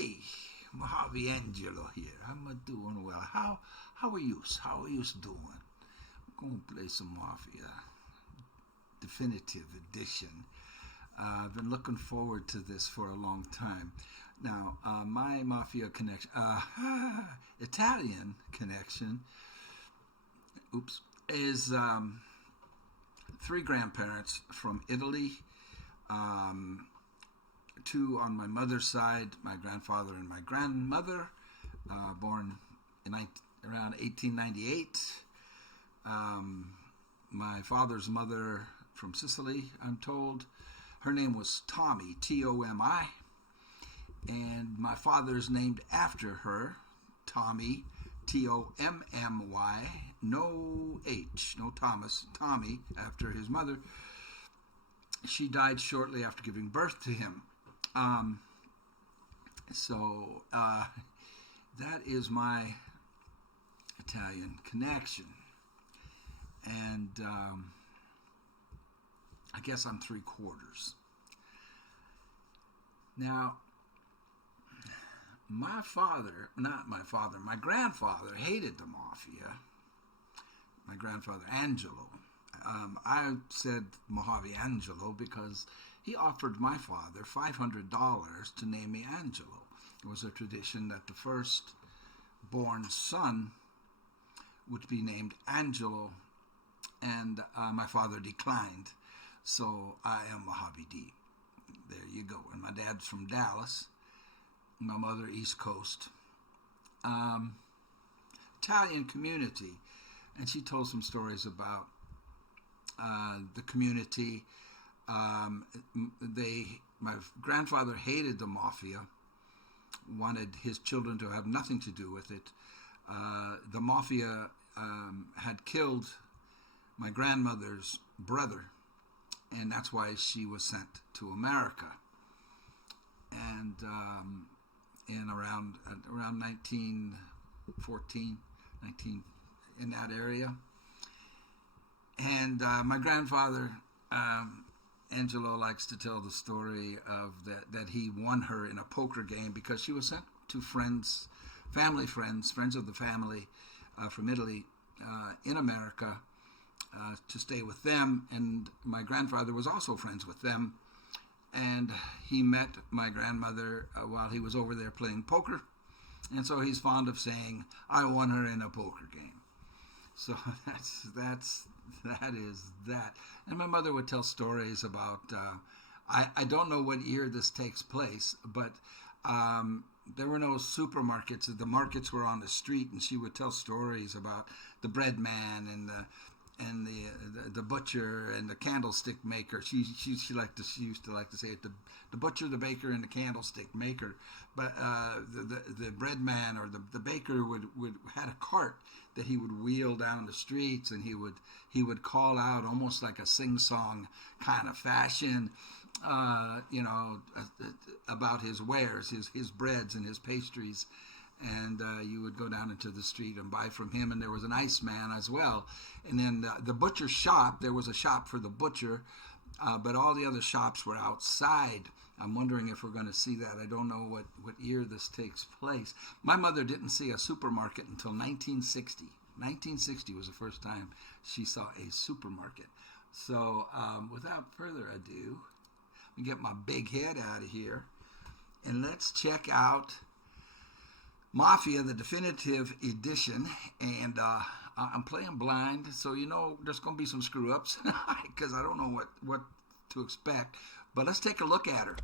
Hey, Mojave Angelo here. I'm doing well. How are you? How are you doing? I'm gonna play some Mafia Definitive Edition. I've been looking forward to this for a long time. Now, my Mafia connection, Italian connection, is three grandparents from Italy. Two on my mother's side, my grandfather and my grandmother, born in around 1898. My father's mother from Sicily, I'm told. Her name was Tommy, Tomi, and my father's named after her, Tommy, Tommy, no H, no Thomas, Tommy, after his mother. She died shortly after giving birth to him. So that is my Italian connection. And I guess I'm three quarters. Now, my grandfather hated the Mafia. My grandfather, Angelo. I said Mojave Angelo because he offered my father $500 to name me Angelo. It was a tradition that the first born son would be named Angelo, and my father declined. So I am Mojave D. There you go. And my dad's from Dallas. My mother, East Coast. Italian community. And she told some stories about the community. My grandfather hated the Mafia, wanted his children to have nothing to do with it. The Mafia had killed my grandmother's brother, and that's why she was sent to America. And in around 1914, in that area. And my grandfather, Angelo, likes to tell the story of that he won her in a poker game because she was sent to friends of the family from Italy in America to stay with them. And my grandfather was also friends with them. And he met my grandmother while he was over there playing poker. And so he's fond of saying, I won her in a poker game. So that is that. And my mother would tell stories about, I don't know what year this takes place, but there were no supermarkets. The markets were on the street, and she would tell stories about the bread man and the butcher and the candlestick maker. She used to like to say it, the butcher, the baker, and the candlestick maker. But the bread man or the baker would had a cart that he would wheel down the streets, and he would call out almost like a sing-song kind of fashion, about his wares, his breads and his pastries. And you would go down into the street and buy from him. And there was an iceman as well. And then the butcher shop, there was a shop for the butcher, but all the other shops were outside. I'm wondering if we're going to see that. I don't know what year this takes place. My mother didn't see a supermarket until 1960. 1960 was the first time she saw a supermarket. So without further ado, let me get my big head out of here. And let's check out Mafia, the definitive edition, and I'm playing blind, so there's going to be some screw-ups because I don't know what to expect. But let's take a look at her.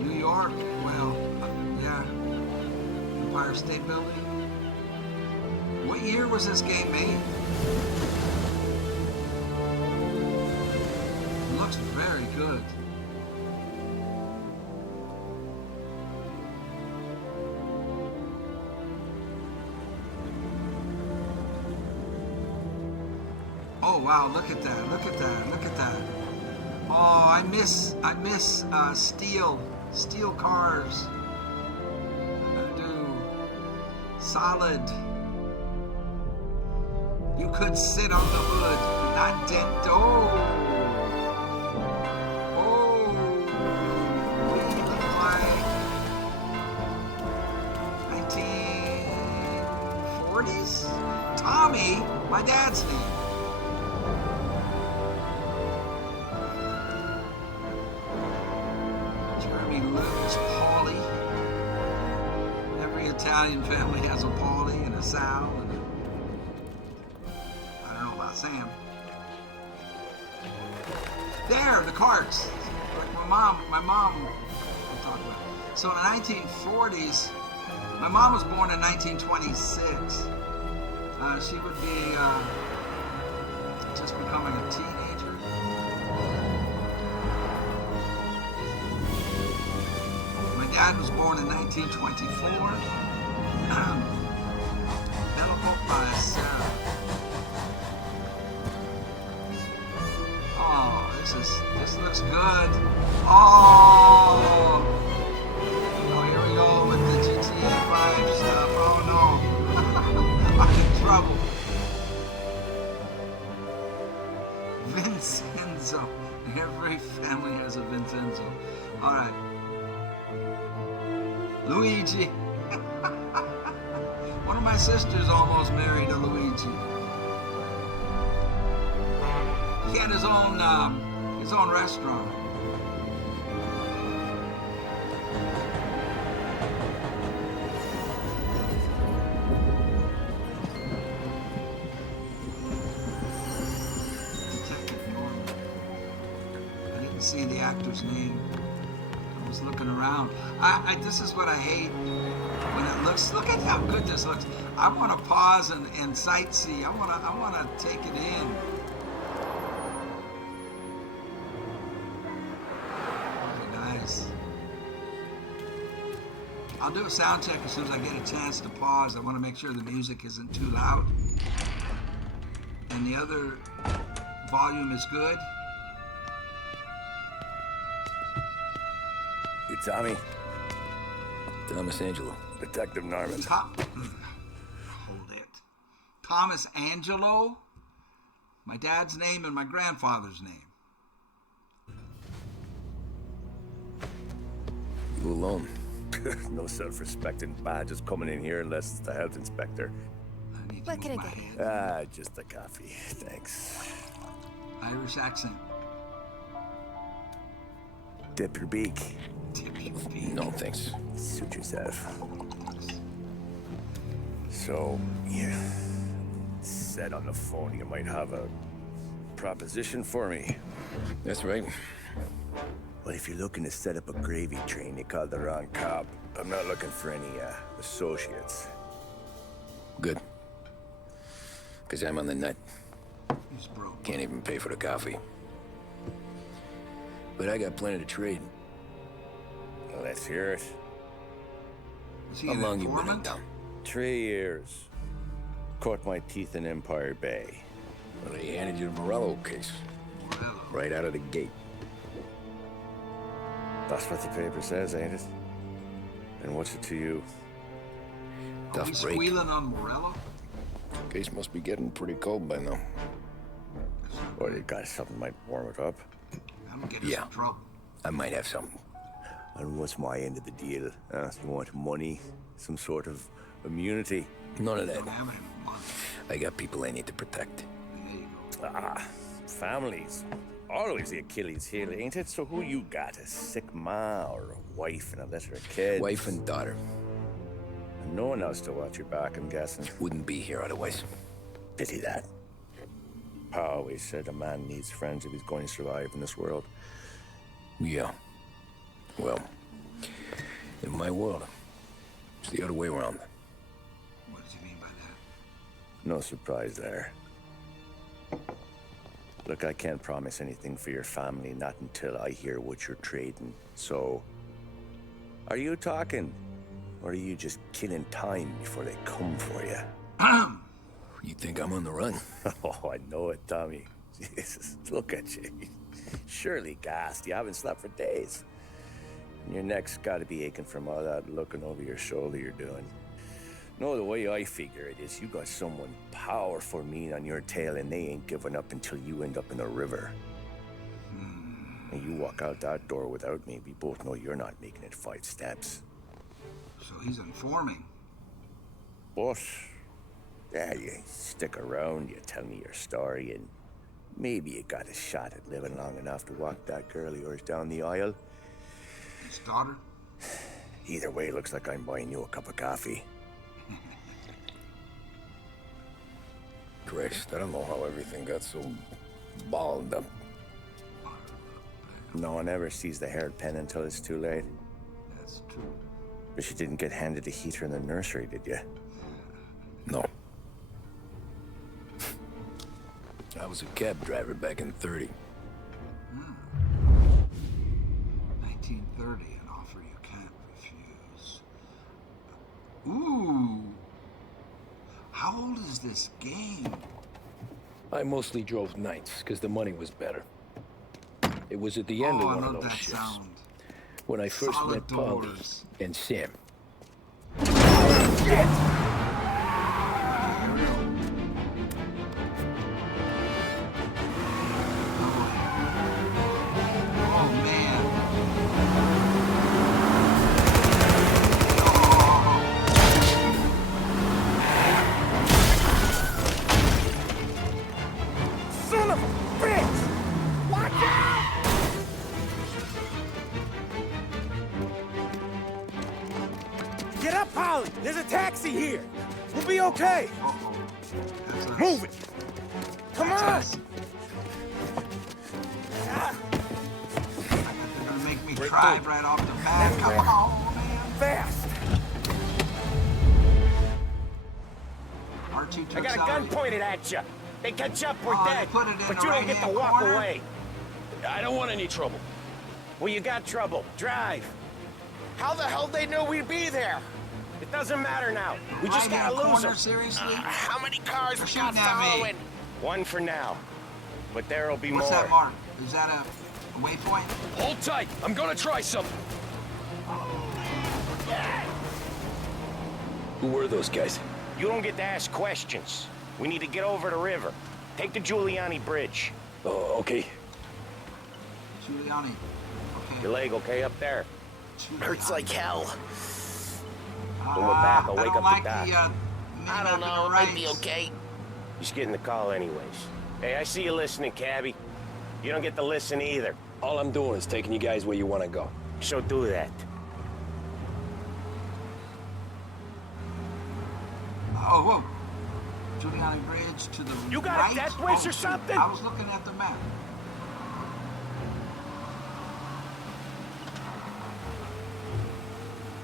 New York, well, yeah, Empire State Building. What year was this game made? It looks very good. wow, look at that, look at that, look at that. Oh, I miss steel cars. I do. Solid. You could sit on the hood, not dent. Oh, we look like 1940s. Tommy, my dad's name. Paulie. Every Italian family has a Paulie and a Sal and I don't know about Sam. There, the carts. Like my mom we'll talk about it. So in the 1940s, my mom was born in 1926. She would be just becoming a teenager. Dad was born in 1924. Oh, this looks good. Oh, here we go with the GTA 5 stuff. Oh no, I'm in trouble. Vincenzo. Every family has a Vincenzo. All right. Luigi. One of my sisters almost married a Luigi. He had his own restaurant. Detective Norman. I didn't see the actor's name. I was looking around. This is what I hate when it looks. Look at how good this looks. I want to pause and sightsee. I want to take it in. Very nice. I'll do a sound check as soon as I get a chance to pause. I want to make sure the music isn't too loud and the other volume is good. You Tommy? Thomas Angelo. Detective Norman. Hold it. Thomas Angelo? My dad's name and my grandfather's name. You alone? No self-respecting badges coming in here unless it's the health inspector. What can I get you? Just a coffee. Thanks. Irish accent. Dip your beak. No, thanks. Suit yourself. So, you said on the phone you might have a proposition for me. That's right. Well, if you're looking to set up a gravy train, you called the wrong cop. I'm not looking for any associates. Good. Because I'm on the nut. He's broke. Can't even pay for the coffee. But I got plenty to trade. Well, let's hear it. Is he How an long you been in informant? town? 3 years. Caught my teeth in Empire Bay. Well, they handed you the Morello case. Morello. Right out of the gate. That's what the paper says, ain't it? And what's it to you? Are we Tough break. squealing on Morello? Case must be getting pretty cold by now. Or you got something might warm it up? I'm getting Yeah. in trouble. I might have something. And what's my end of the deal? You want money? Some sort of immunity? None of I that. don't have any money. I got people I need to protect. There you go. Families. Always the Achilles heel, ain't it? So who you got? A sick ma or a wife and a litter of kids? Wife and daughter. And no one else to watch your back, I'm guessing. Wouldn't be here otherwise. Pity that. Pa always said a man needs friends if he's going to survive in this world. Yeah. Well, in my world, it's the other way around. What does he mean by that? No surprise there. Look, I can't promise anything for your family, not until I hear what you're trading. So, are you talking? Or are you just killing time before they come for you? You think I'm on the run? Oh, I know it, Tommy. Jesus, look at you. Surely gassed. You haven't slept for days. And your neck's got to be aching from all that looking over your shoulder you're doing. No, the way I figure it is you got someone powerful mean on your tail and they ain't giving up until you end up in the river. And you walk out that door without me, we both know you're not making it 5 steps. So he's informing. But, yeah, you stick around, you tell me your story, and maybe you got a shot at living long enough to walk that girl of yours down the aisle. His daughter? Either way, looks like I'm buying you a cup of coffee. Christ, I don't know how everything got so balled up. No one ever sees the haired pen until it's too late. That's true. But you didn't get handed a heater in the nursery, did you? No. I was a cab driver back in 30. 1930, an offer you can't refuse. Ooh. How old is this game? I mostly drove nights, because the money was better. It was at the end of one of those shifts. Sound. When I first Solid met Polly doors. and Sam. Oh, man. Son of a bitch! Watch out! Get up, Polly! There's a taxi here! We'll be okay! Uh-oh. That's us. Move it! Come That's on! us. They're gonna make me drive right off the bat. Come on, man. Fast! R2 I got a gun pointed at you. They catch up, we're Oh, they dead. put it in But the you don't get to right-hand walk corner? away. I don't want any trouble. Well, you got trouble. Drive. How the hell they knew we'd be there? It doesn't matter now. We just gotta Right-hand lose corner, them. Seriously? How many cars They're we got shooting at me. following? One for now. But there'll be What's more. that mark? Is that a waypoint? Hold tight. I'm gonna try something. Who were those guys? You don't get to ask questions. We need to get over the river. Take the Giuliani Bridge. Oh, okay. Giuliani. Okay. Your leg okay up there? Giuliani. Hurts like hell. When we're back, I'll I wake don't up like the doc. I don't know. It might be okay. Just getting the call anyways. Hey, I see you listening, cabbie. You don't get to listen either. All I'm doing is taking you guys where you want to go. So do that. Oh, whoa. Giuliani Bridge to the You got a right. death wish or shoot. something? I was looking at the map.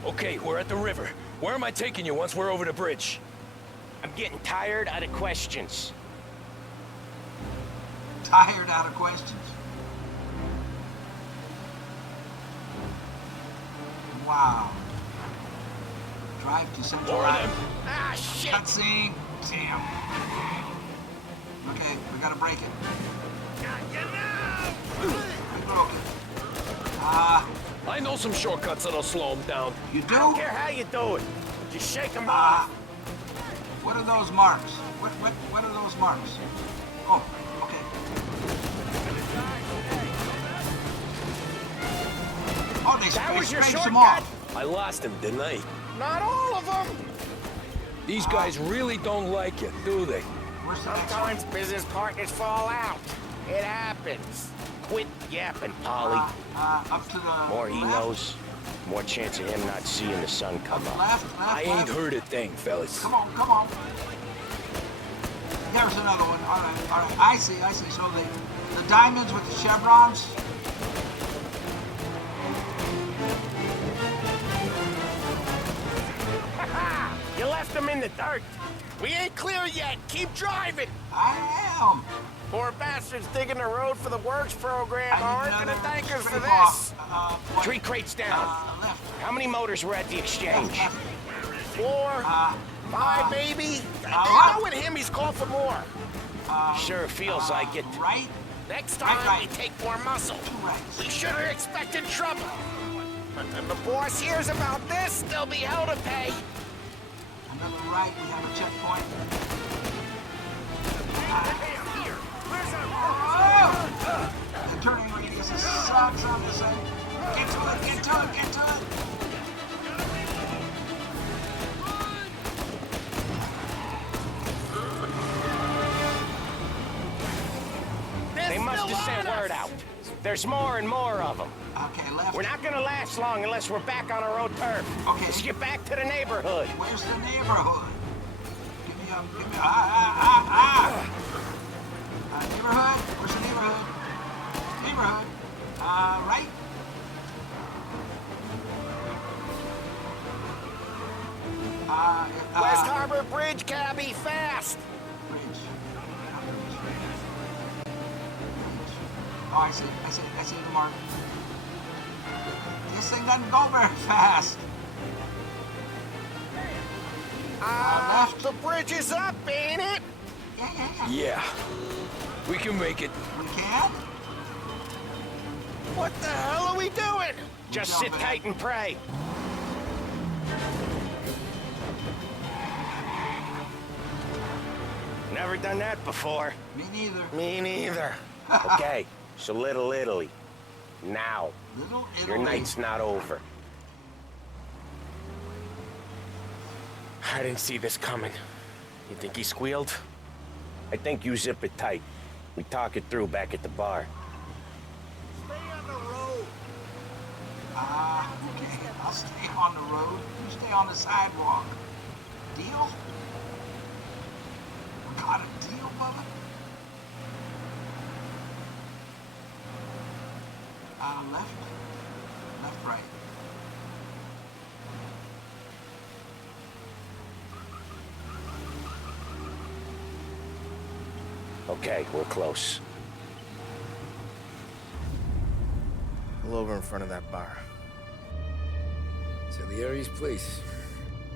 Okay, we're at the river. Where am I taking you once we're over the bridge? I'm getting tired out of questions. Tired out of questions. Wow. Drive to Central More of Island. them. Ah, shit! Cutscene. Damn. Okay, we gotta break it. We broke it. I know some shortcuts that'll slow them down. You I don't do? care how you do it. Just shake them off. What are those marks? What are those marks? Oh, okay. Oh, they That was your scraped them shortcut? off. I lost him, didn't I? Not all of them. These guys really don't like you, do they? Where's the next one? Sometimes business partners fall out. It happens. Quit yapping, Polly. Up to the More he left? knows, more chance of him not seeing the sun come up. Left, I ain't left. heard a thing, fellas. Come on, come on. There's another one. All right. I see. So the diamonds with the chevrons. You left them in the dirt. We ain't clear yet. Keep driving. I am. Poor bastards digging the road for the works program aren't I need gonna another thank us for straight this. off. 3 crates down. Left. How many motors were at the exchange? Left. 4. 5, baby. Knowing him, he's called for more. Sure feels like it. Right? Next time, Right. we take more muscle. 2 rights. We should have expected trouble. But when the boss hears about this, there'll be hell to pay. Another right, we have a checkpoint. The turning radius sucks on this thing. Get to it, get to it, get to it. They must have sent word out. There's more and more of them. Okay, left. We're not gonna last long unless we're back on our own turf. Okay. Let's get back to the neighborhood. Where's the neighborhood? Give me a, neighborhood? Where's the neighborhood? Neighborhood. Right? West Harbor Bridge, cabby, fast! Bridge. Oh, I see the mark. This thing doesn't go very fast. Left. The bridge is up, ain't it? Yeah. Yeah. We can make it. We can? What the hell are we doing? Just sit tight and pray. Never done that before. Me neither. Me neither. Okay, so Little Italy. Now. Little Italy. Your night's not over. I didn't see this coming. You think he squealed? I think you zip it tight. We talk it through back at the bar. Stay on the road. Okay. I'll stay on the road. You stay on the sidewalk. Deal? We got a deal, brother? Left? Left, right. Okay, we're close. Pull over in front of that bar. Salieri's place.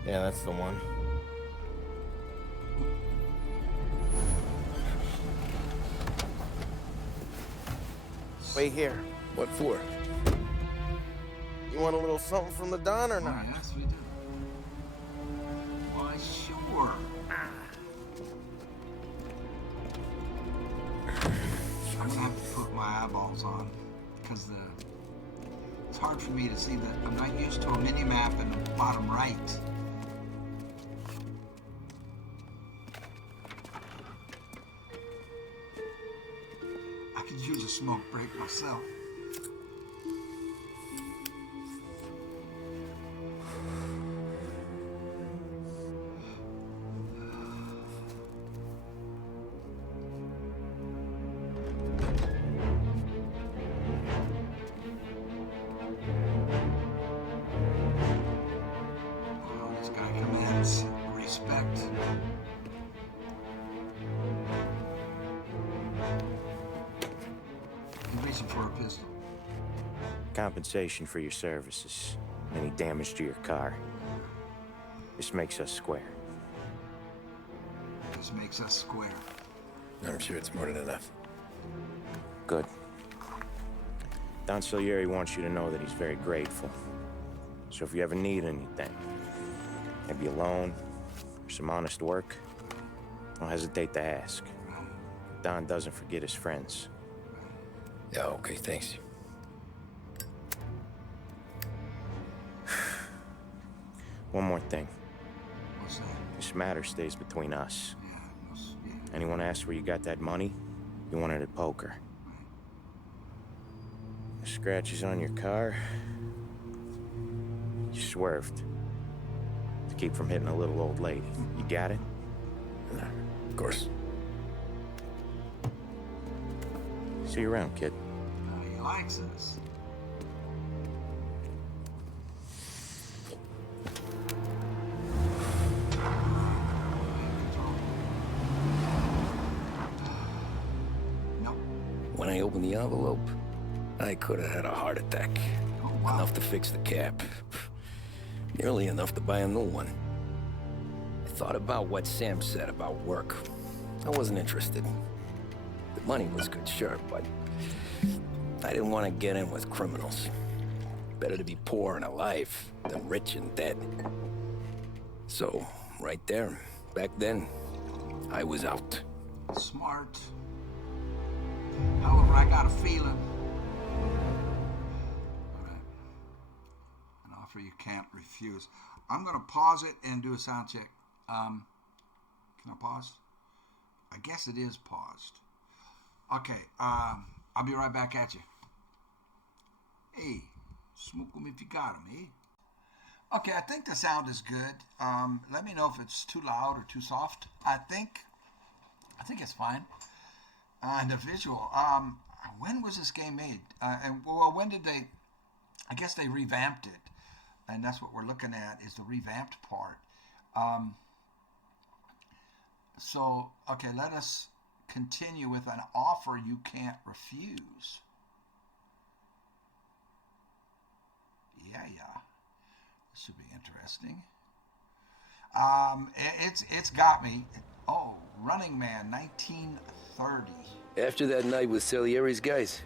Yeah, that's the one. Wait here. What for? You want a little something from the Don or Oh, not? yes, we do. Why, sure. I'm gonna have to put my eyeballs on because it's hard for me to see that. I'm not used to a mini map in the bottom right. I could use a smoke break myself. Oh, this guy commands respect. He's reaching for a pistol. Compensation for your services. Any damage to your car. This makes us square. This makes us square. I'm sure it's more than enough. Good. Don Salieri wants you to know that he's very grateful. So if you ever need anything, maybe a loan or some honest work, don't hesitate to ask. Don doesn't forget his friends. Yeah, okay, thanks. One more thing. What's that? This matter stays between us. Yeah. Anyone asks where you got that money, you won it at poker. The scratches on your car, you swerved to keep from hitting a little old lady. You got it? Of course. See you around, kid. He likes us. No. When I opened the envelope, I could have had a heart attack. Oh, wow. Enough to fix the cap. Nearly enough to buy a new one. thought about what Sam said about work. I wasn't interested. The money was good, sure, but I didn't want to get in with criminals. Better to be poor and alive than rich and dead. So, right there, back then, I was out. Smart. However, I got a feeling. All right. An offer you can't refuse. I'm going to pause it and do a sound check. Can I pause? I guess it is paused. Okay, I'll be right back at you. Hey, smoke 'em if you got 'em, eh? Okay, I think the sound is good. Let me know if it's too loud or too soft. I think it's fine. And the visual. When was this game made? And well, when did they? I guess they revamped it, and that's what we're looking at is the revamped part. So okay, let us continue with an offer you can't refuse. Yeah. This should be interesting. It's got me. Oh, Running Man, 1930. After that night with Salieri's guys,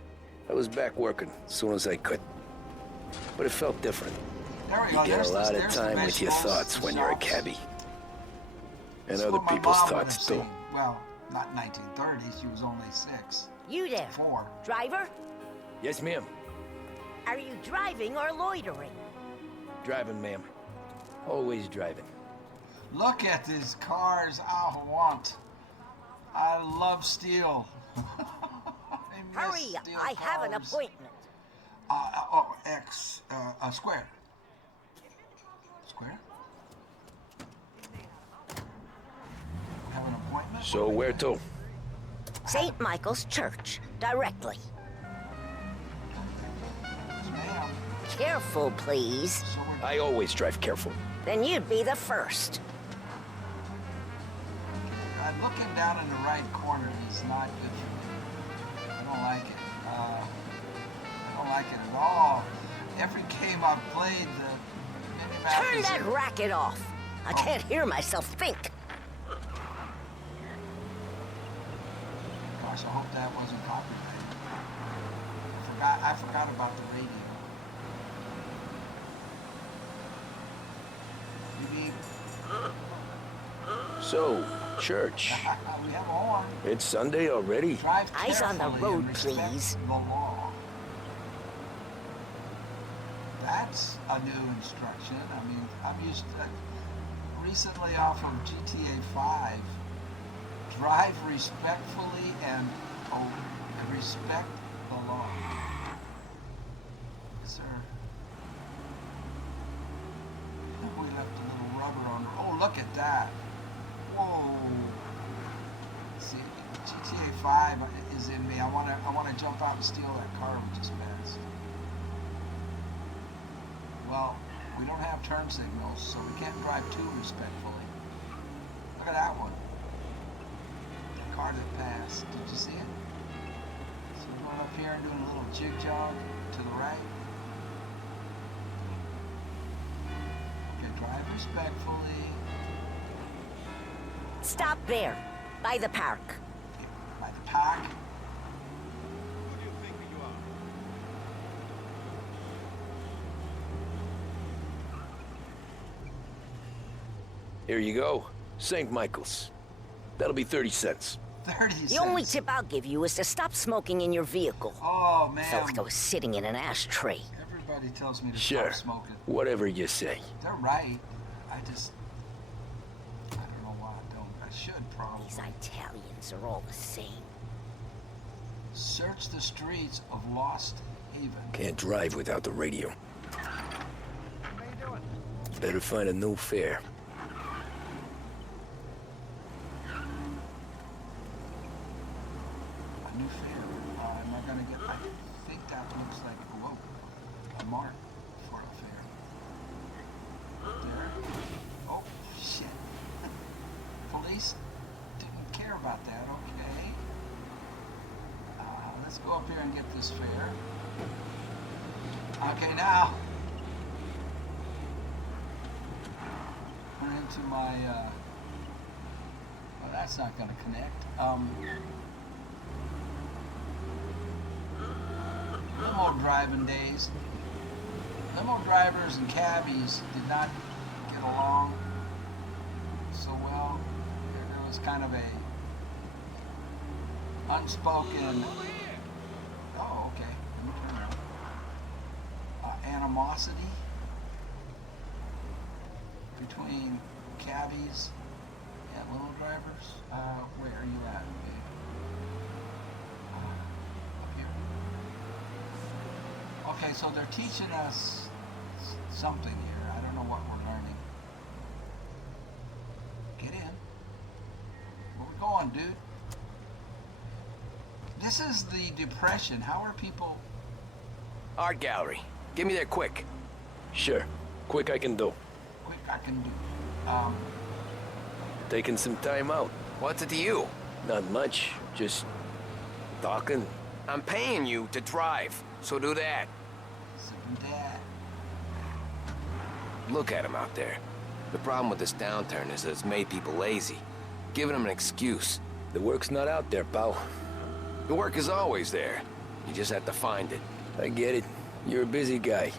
I was back working as soon as I could. But it felt different. There we You go. get There's a lot the of time with your vegetables, thoughts the when you're a shops. cabbie. And This is other what my people's mom would thoughts have too. seen. Well, not 1930. She was only 6. You there. 4. Driver? Yes, ma'am. Are you driving or loitering? Driving, ma'am. Always driving. Look at these cars I want. I love steel. I miss Hurry up, steel I have an cars. appointment. Square. Square? We have an appointment? So where to? St. Michael's Church, directly. Yes, ma'am. Careful, please. So we're I always drive careful. Then you'd be the first. looking down in the right corner is not good for me. I don't like it. I don't like it at all. Every game I've played, the mini-map Turn is... that racket off. I can't hear myself think. Gosh, I hope that wasn't copyrighted. I forgot about the radio. Beep, So, church. beep. We have a horn. It's Sunday already. Drive Eyes on the carefully road, and respect please. the law. That's a new instruction. I mean, I'm used to recently off of GTA 5. Drive respectfully and respect the law. Yes, sir. We left a little rubber on. Oh, look at that. Whoa. See, GTA 5 is in me. I want to jump out and steal that car we just passed. Well, we don't have turn signals, so we can't drive too respectfully. Look at that one. The car that passed. Did you see it? So we're going up here and doing a little jig jog to the right. Okay, drive respectfully. Stop there, by the park. By the park. Here you go. St. Michael's. That'll be 30 cents. 30 cents. The only tip I'll give you is to stop smoking in your vehicle. Oh, man. Felt like I was sitting in an ashtray. Everybody tells me to Sure. stop smoking. Whatever you say. They're right. I don't know why I don't. I should probably. These Italians are all the same. Search the streets of Lost Haven. Can't drive without the radio. Better find a new fare. A new fare. Am I gonna get? I think that looks like a mark for a fare. There. Oh shit! Police didn't care about that. Okay. Let's go up here and get this fare. Okay, now. Went into my that's not going to connect. Limo driving days. Limo drivers and cabbies did not get along so well. There was kind of a unspoken, oh, okay, let me turn around, animosity between cabbies and limo drivers. Where are you at? Okay. Up here. Okay, so they're teaching us something here. I don't know what we're learning. Get in. Where we going, dude? This is the Depression. How are people... Art gallery. Get me there quick. Sure. Quick I can do. Quick, I can do. Taking some time out. What's it to you? Not much. Just talking. I'm paying you to drive, so do that. Sipping dad. Look at him out there. The problem with this downturn is that it's made people lazy. Giving them an excuse. The work's not out there, pal. The work is always there. You just have to find it. I get it. You're a busy guy.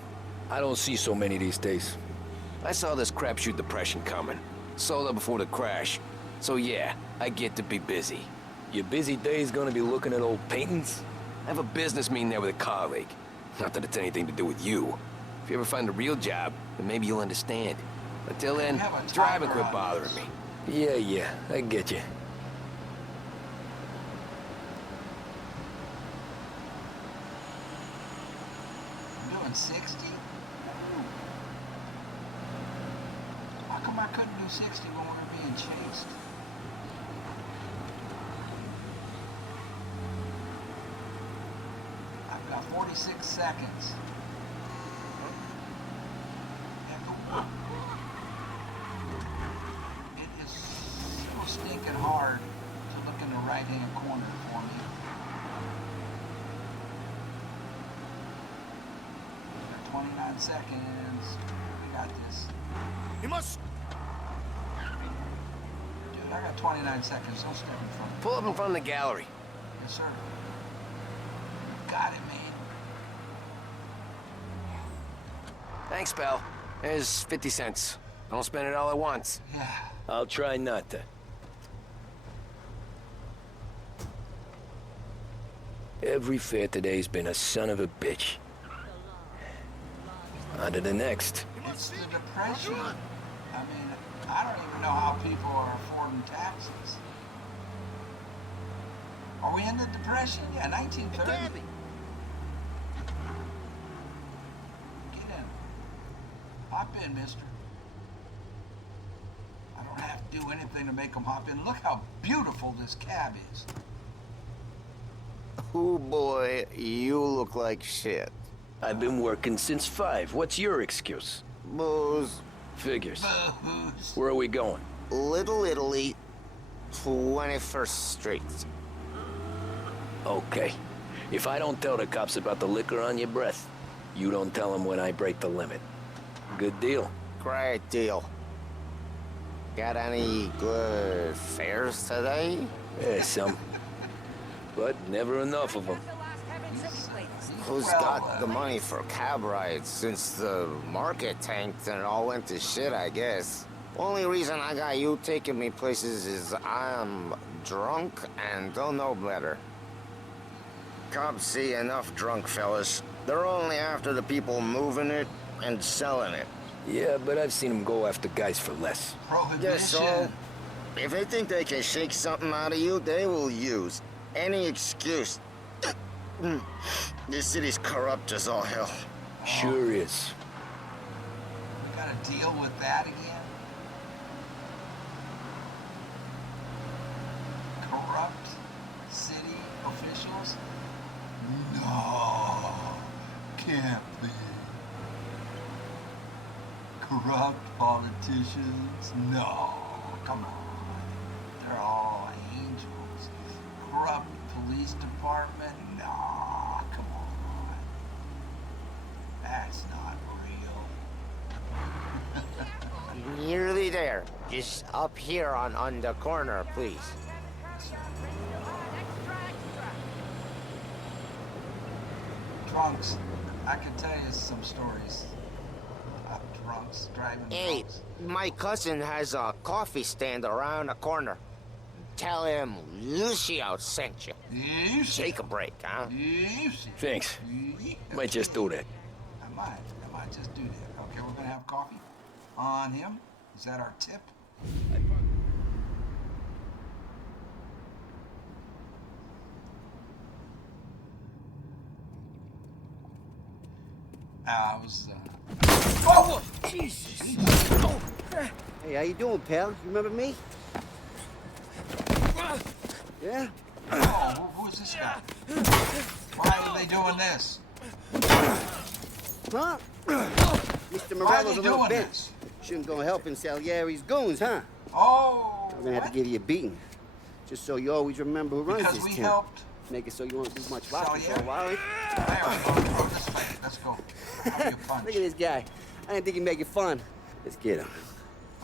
I don't see so many these days. I saw this crapshoot depression coming. Sold up before the crash. So yeah, I get to be busy. Your busy day's gonna be looking at old paintings? I have a business meeting there with a colleague. Not that it's anything to do with you. If you ever find a real job, then maybe you'll understand. Until then, drive and quit bothering me. Yeah, I get you. I'm doing 60? How come I couldn't do 60 when we were being chased? I've got 46 seconds. It is so stinking hard to look in the right-hand corner for me. 29 seconds. We got this. You must. Dude, I got 29 seconds. Don't step in front of me. Pull up in front of the gallery. Yes, sir. Got it, man. Thanks, pal. There's 50 cents. Don't spend it all at once. Yeah. I'll try not to. Every fare today's been a son of a bitch. On to the next. It's the Depression. I mean, I don't even know how people are affording taxes. Are we in the Depression? Yeah, 1930. Get in. Hop in, mister. I don't have to do anything to make them hop in. Look how beautiful this cab is. Oh boy, you look like shit. I've been working since 5. What's your excuse? Booze. Figures. Booze. Where are we going? Little Italy, 21st Street. Okay. If I don't tell the cops about the liquor on your breath, you don't tell them when I break the limit. Good deal. Great deal. Got any good fares today? Yeah, some. But never enough of them. Who's got the money for cab rides since the market tanked and it all went to shit, I guess? Only reason I got you taking me places is I'm drunk and don't know better. Cops see enough drunk fellas. They're only after the people moving it and selling it. Yeah, but I've seen them go after guys for less. Prohibition. Guess so. If they think they can shake something out of you, they will use any excuse. This city's corrupt as all hell. Sure is. We gotta deal with that again. Corrupt city officials? No, can't be. Corrupt politicians? No, come on. They're all angels. Corrupt police department? No, come on. That's not real. Nearly there. Just up here on the corner, please. Drunks. I can tell you some stories of drunks driving Hey, drunks. my cousin has a coffee stand around the corner. Tell him Lucio sent you. Take a break, huh? Thanks. Might just do that. I might just do that. Okay, we're gonna have coffee on him. Is that our tip? I was. Oh, Jesus! Hey, how you doing, pal? You remember me? Yeah? Oh, who's this guy? Why are they doing this? Huh? Mr. Why are Morello's they a little doing bent. this? Shouldn't go helping Salieri's goons, huh? Oh, I'm gonna have to give you a beating. Just so you always remember who runs because this we town. helped. Make it so you won't do much rocking for a Salieri? while. There we go. Oh, this way. Let's go. Give me a punch. Look at this guy. I didn't think he'd make it fun. Let's get him.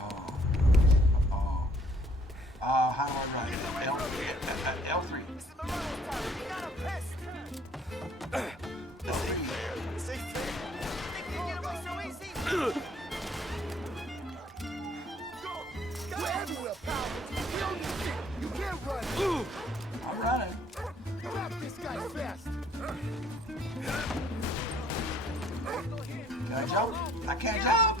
Oh. Oh. How do I run? L3. I'm running. Can I jump? I can't jump.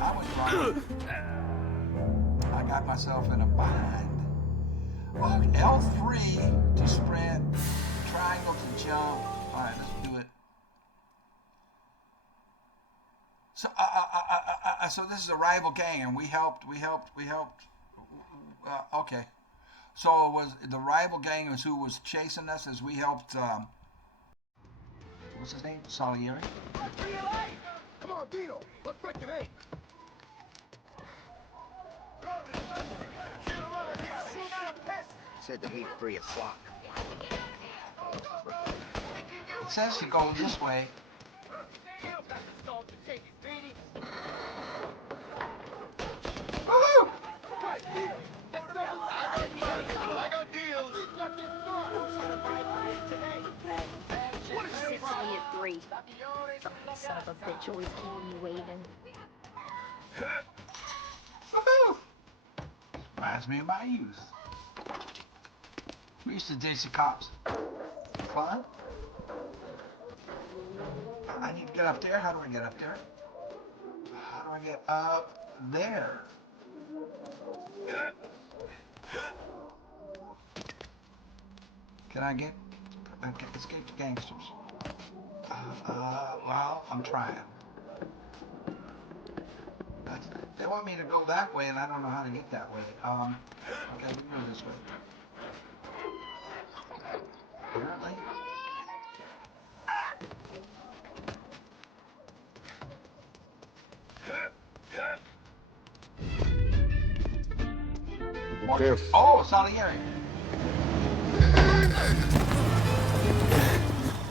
I was running. I got myself in a bind. Well, L3 to sprint, triangle to jump. All right, let's do it. So, so this is a rival gang, and we helped. Okay. So it was the rival gang was who was chasing us as we helped. What's his name? Salieri. Come on, Dino. Let's break the name. Said to meet 3 o'clock. It says to go this way. Woo! I got deals. Sits me at 3. Son of a bitch always keeping you waiting. Woohoo! Reminds me of my youth. We used to ditch the cops. Fun. I need to get up there. How do I get up there? How do I get up there? Can I escape the gangsters? Well, I'm trying. They want me to go that way, and I don't know how to get that way. Okay, we go this way. Apparently. Oh, Salieri.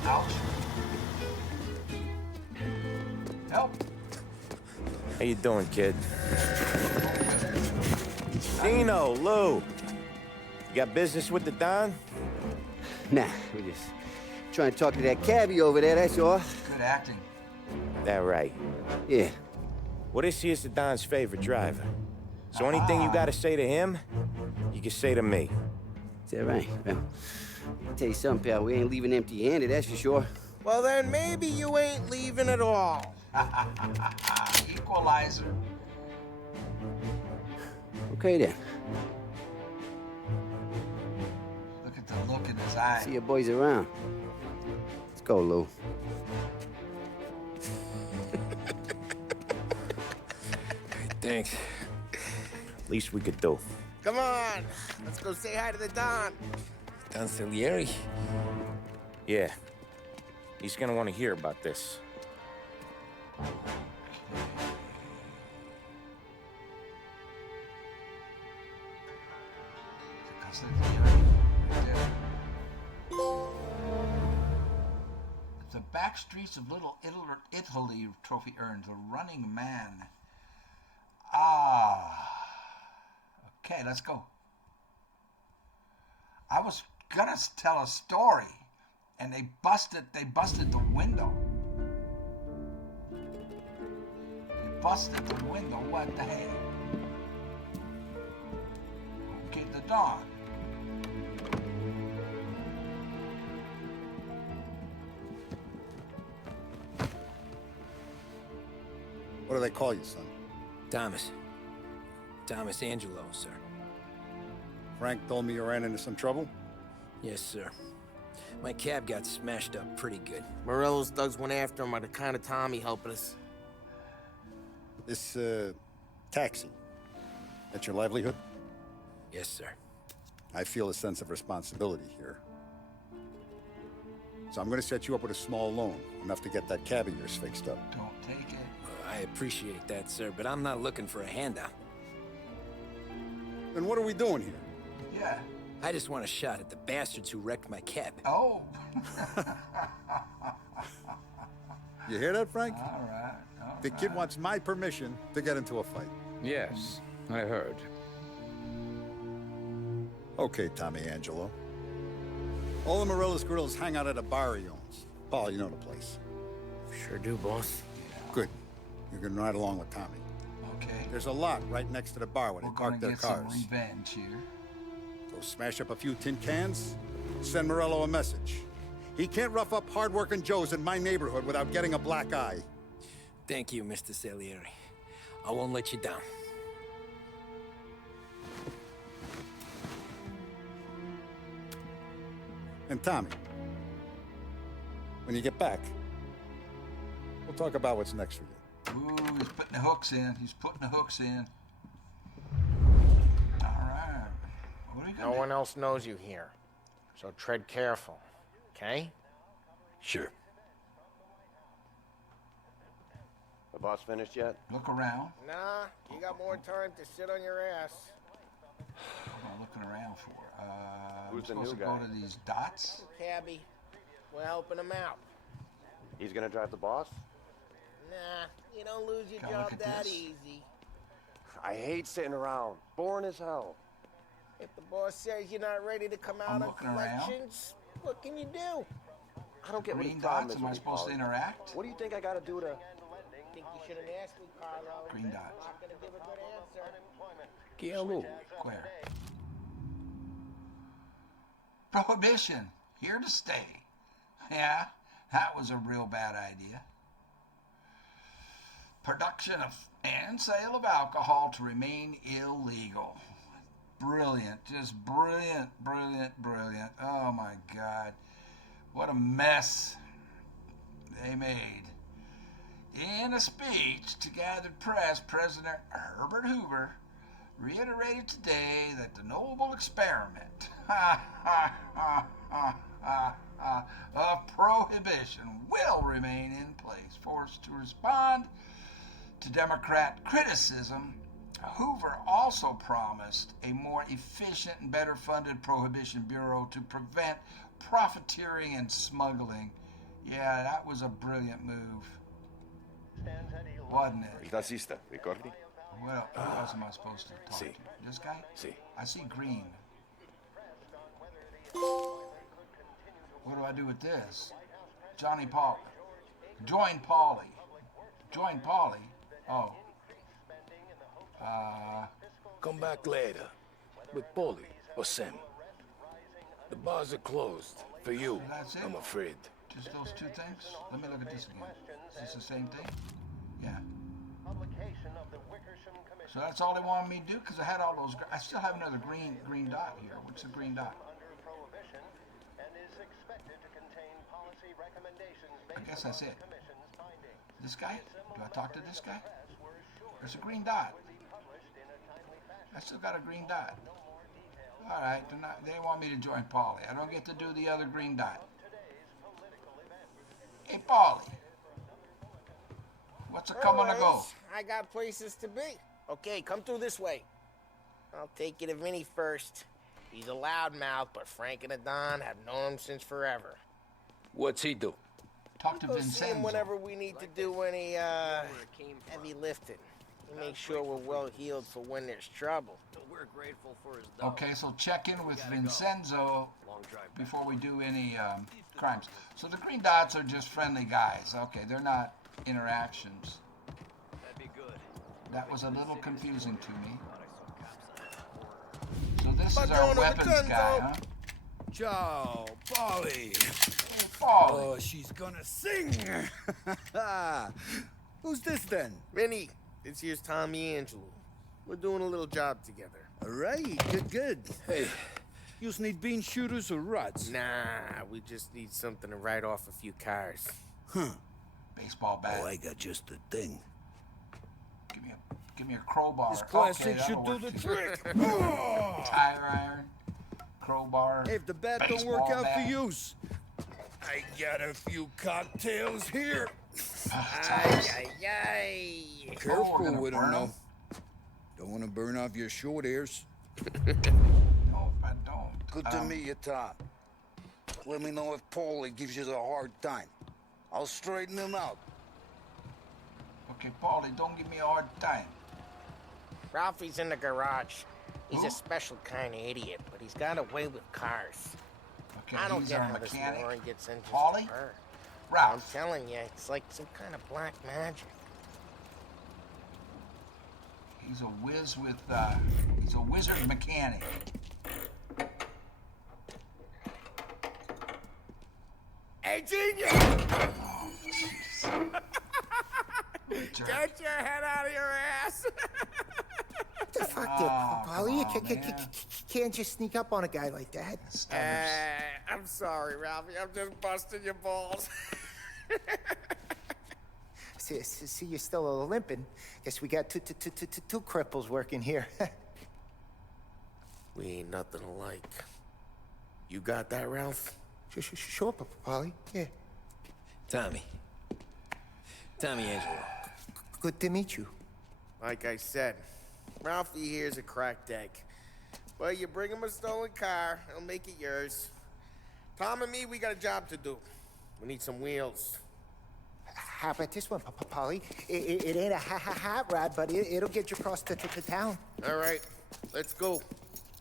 Ouch. Help. How you doing, kid? Dino, Lou. You got business with the Don? Nah, we just trying to talk to that cabbie over there, that's all. Good acting. That right. Yeah. What is he is the Don's favorite driver? So anything you gotta say to him, you can say to me. Is that right? Well, I'll tell you something, pal. We ain't leaving empty-handed, that's for sure. Well, then maybe you ain't leaving at all. Equalizer. Okay, then. Look at the look in his eye. See your boys around. Let's go, Lou. Thanks. Least we could do. Come on. Let's go say hi to the Don. Don Salieri? Yeah. He's gonna want to hear about this. The back streets of Little Italy trophy earns a running man. Okay, let's go. I was gonna tell a story, and they busted the window. They busted the window. What the heck? Okay, the Don. What do they call you, son? Thomas. Thomas Angelo, sir. Frank told me you ran into some trouble? Yes, sir. My cab got smashed up pretty good. Morello's thugs went after him by the kind of Tommy helping us. This, taxi. That's your livelihood? Yes, sir. I feel a sense of responsibility here. So I'm gonna set you up with a small loan, enough to get that cab of yours fixed up. Don't take it. I appreciate that, sir, but I'm not looking for a handout. Then what are we doing here? Yeah. I just want a shot at the bastards who wrecked my cab. Oh. You hear that, Frank? All right. The kid wants my permission to get into a fight. Yes, I heard. Okay, Tommy Angelo. All the Morello's girls hang out at a bar he owns. Paul, you know the place. Sure do, boss. Good. You can ride along with Tommy. Okay. There's a lot right next to the bar where they We're park gonna their get cars. some revenge here. Go smash up a few tin cans, send Morello a message. He can't rough up hard-working Joes in my neighborhood without getting a black eye. Thank you, Mr. Salieri. I won't let you down. And Tommy, when you get back, we'll talk about what's next for you. Ooh, he's putting the hooks in. He's putting the hooks in. All right. What are we gonna No do? one else knows you here, so tread careful, okay? Sure. The boss finished yet? Look around. Nah, you got more time to sit on your ass. What am I looking around for? Who's I'm the supposed new to guy? go to these dots. Cabby, we're helping him out. He's gonna drive the boss? Nah, you don't lose your Gotta job look at that this. easy. I hate sitting around. Boring as hell. If the boss says you're not ready to come I'm out on looking around. collections, what can you do? I don't get what Green the problem dots. is Am I with supposed to Paul. interact? What do you think I gotta do to... I think you should have asked me, Carlo. Green dots. Not gonna give a good answer. Guillermo. Where? Prohibition. Here to stay. Yeah, that was a real bad idea. Production of and sale of alcohol to remain illegal. Brilliant. Just brilliant, brilliant, brilliant. Oh my God. What a mess they made. In a speech to gathered press, President Herbert Hoover reiterated today that the noble experiment of prohibition will remain in place. Forced to respond to Democrat criticism, Hoover also promised a more efficient and better funded Prohibition Bureau to prevent profiteering and smuggling. Yeah, that was a brilliant move. Wasn't it? Il tassista, ricordi? Well, who else am I supposed to talk Si. to? This guy? Si. I see green. What do I do with this? Johnny Paul. Join Paulie. Join Paulie. Oh. Come back later. With Polly or Sam. The bars are closed. For you, That's it? I'm afraid. Just those two things? Let me look at this again. Is this the same thing? Yeah. So that's all they wanted me to do? Because I had all those... I still have another green dot here. What's the green dot? I guess that's it. This guy? Do I talk to this guy? There's a green dot. I still got a green dot. All right, they want me to join Paulie. I don't get to do the other green dot. Hey, Paulie. What's a come and a go? Anyways, I got places to be. Okay, come through this way. I'll take you to Vinny first. He's a loudmouth, but Frank and the Don have known him since forever. What's he do? Talk to Go see him Vincenzo. whenever we need to do any, heavy lifting. Make sure we're well healed for when there's trouble. We're grateful for his dog. Okay, so check in with Vincenzo before we do any crimes. So the green dots are just friendly guys. Okay, they're not interactions. That'd be good. That was a little confusing to me. So this is our weapons guy, huh? Ciao, Polly. Hey, Polly. Oh, she's gonna sing. Who's this then? Vinny, this here's Tommy Angelo. We're doing a little job together. All right, good. Hey, you need bean shooters or rods? Nah, we just need something to write off a few cars. Huh. Baseball bat. Oh, I got just the thing. Give me a crowbar. This classic okay, should do the too. trick. Tire iron, crowbar. Hey, if the bat don't work out for use, I got a few cocktails here. Ay. Careful with them, though. Don't want to burn off your short hairs. No, I don't. Good to meet you, Tom. Let me know if Paulie gives you a hard time. I'll straighten him out. Okay, Paulie, don't give me a hard time. Ralphie's in the garage. He's Who? a special kind of idiot, but he's got a way with cars. Okay, I don't he's get our how this mechanic. moron gets into Paulie? her. I'm Ralph. telling you, it's like some kind of black magic. He's a whiz with, he's a wizard mechanic. Hey, genius! Oh, jeez. Get your head out of your ass! What the fuck, Polly? You can't just sneak up on a guy like that. I'm sorry, Ralphie. I'm just busting your balls. See, you're still limping. Guess we got two cripples working here. We ain't nothing alike. You got that, Ralph? Sure, Polly. Yeah. Tommy Angelo. Good to meet you. Like I said, Ralphie here's a cracked egg. But you bring him a stolen car, he'll make it yours. Tom and me, we got a job to do. We need some wheels. How about this one, Polly? It ain't a hot rod, but it'll get you across to town. All right, let's go.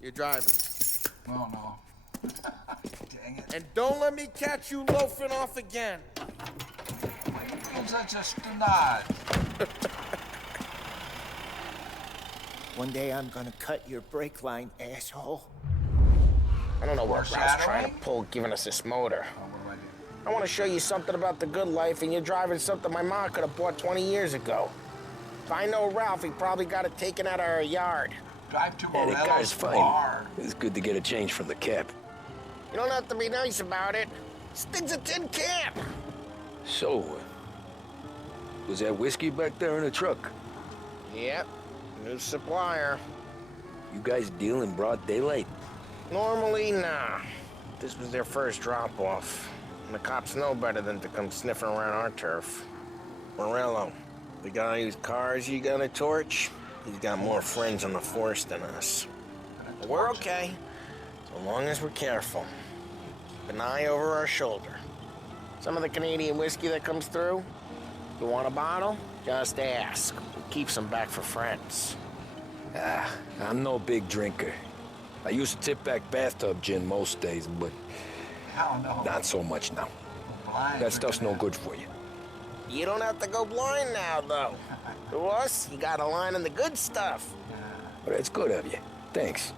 You're driving. Oh, no. Dang it. And don't let me catch you loafing off again. Why are you being such a stunad? One day I'm gonna cut your brake line, asshole. I don't know what Ralph's trying to pull giving us this motor. Oh, what do I do? I want to show you something about the good life, and you're driving something my mom could have bought 20 years ago. If I know Ralph, he probably got it taken out of our yard. Drive to Yeah, that Morello's car's fine. bar. It's good to get a change from the cab. You don't have to be nice about it. This thing's a tin can. So, was that whiskey back there in the truck? Yep, new supplier. You guys deal in broad daylight? Normally, nah. This was their first drop-off. And the cops know better than to come sniffing around our turf. Morello, the guy whose cars you got a torch, he's got more friends on the force than us. But we're okay, so long as we're careful. Keep an eye over our shoulder. Some of the Canadian whiskey that comes through, you want a bottle? Just ask. We'll keep some back for friends. I'm no big drinker. I used to tip back bathtub gin most days, but Hell no. not so much now. Blind That stuff's no drinking good for you. You don't have to go blind now, though. To us, you got a line in the good stuff. But it's good of you. Thanks.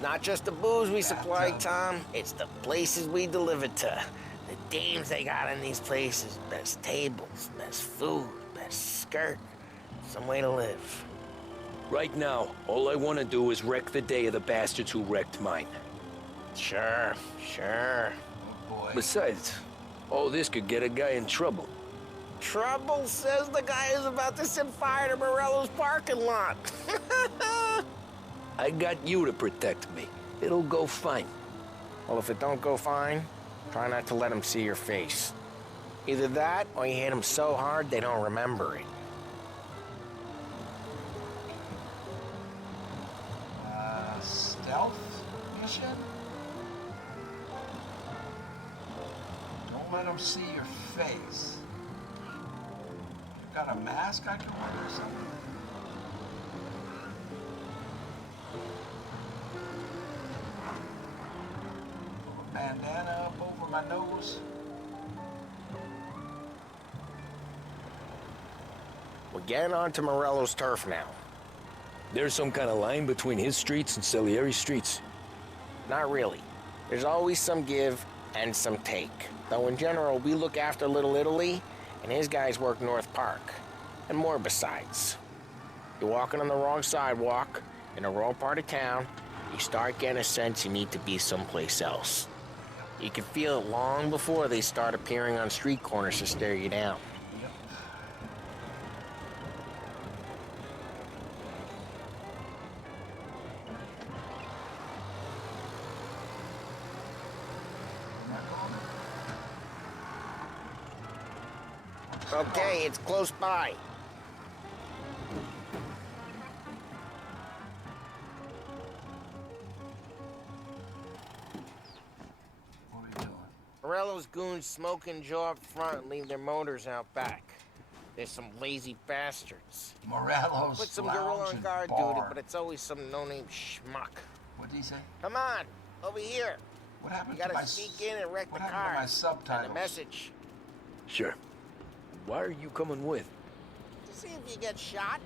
Not just the booze we supply, Tom. It's the places we deliver to. The dames they got in these places. Best tables, best food, best skirt. Some way to live. Right now, all I want to do is wreck the day of the bastards who wrecked mine. Sure. Oh, boy. Besides, all this could get a guy in trouble. Trouble, says the guy who's about to set fire to Morello's parking lot. I got you to protect me. It'll go fine. Well, if it don't go fine, try not to let them see your face. Either that, or you hit them so hard they don't remember it. Stealth mission? Don't let them see your face. You got a mask I can wear or something? bandana up over my nose. We're getting onto Morello's turf now. There's some kind of line between his streets and Salieri's streets. Not really. There's always some give and some take. Though in general, we look after Little Italy, and his guys work North Park. And more besides. You're walking on the wrong sidewalk, in the wrong part of town, you start getting a sense you need to be someplace else. You can feel it long before they start appearing on street corners to stare you down. Okay, it's close by. What are you doing? Morello's goons smoke and jaw up front and leave their motors out back. There's some lazy bastards. Morello's Put some Lounge gorilla on and guard Bar. duty, but it's always some no-name schmuck. What did he say? Come on, over here. What happened You to gotta my sneak in and wreck the what car. happened to my subtitles? And a message. Sure. Why are you coming with? To see if you get shot.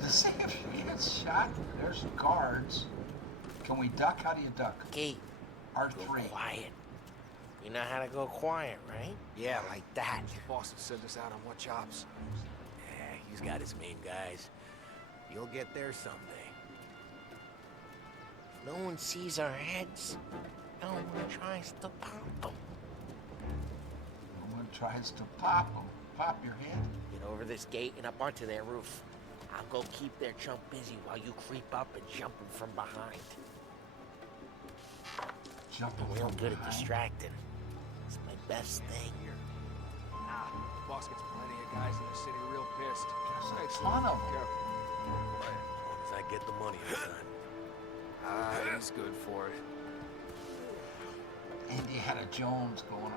To see if you get shot? There's guards. Can we duck? How do you duck? Key. R3. Go quiet. You know how to go quiet, right? Yeah, like that. Boss will send us out on what jobs? Yeah, he's got his main guys. You'll get there someday. No one sees our heads. No one tries to pop them. No one tries to pop them. Pop your head. Get over this gate and up onto their roof. I'll go keep their chump busy while you creep up and jump them from behind. Jump I'm them real from good at behind. distracting. It's my best thing. Boss gets plenty of guys in the city real pissed. There's a ton of them. Careful. As I get the money this time. He's good for it. Indiana Jones going on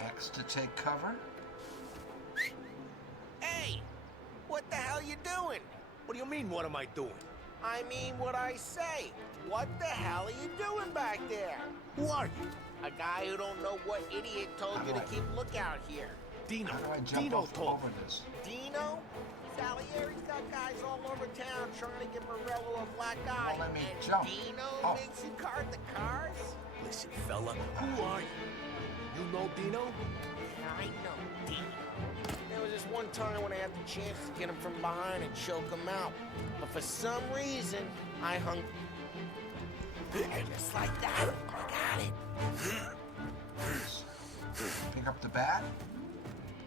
here. X to take cover. Hey! What the hell you doing? What do you mean, what am I doing? I mean what I say. What the hell are you doing back there? Who are you? A guy who don't know what idiot told you to keep lookout here. Dino. How do I jump Dino off told over this? Dino? Salieri's got guys all over town trying to get Morello a black eye. Well, let me and jump. Dino makes you cart the cars? Listen, fella, who are you? You know Dino? I know Dino. There was this one time when I had the chance to get him from behind and choke him out. But for some reason, I hung... Just like that. I got it. Pick up the bat.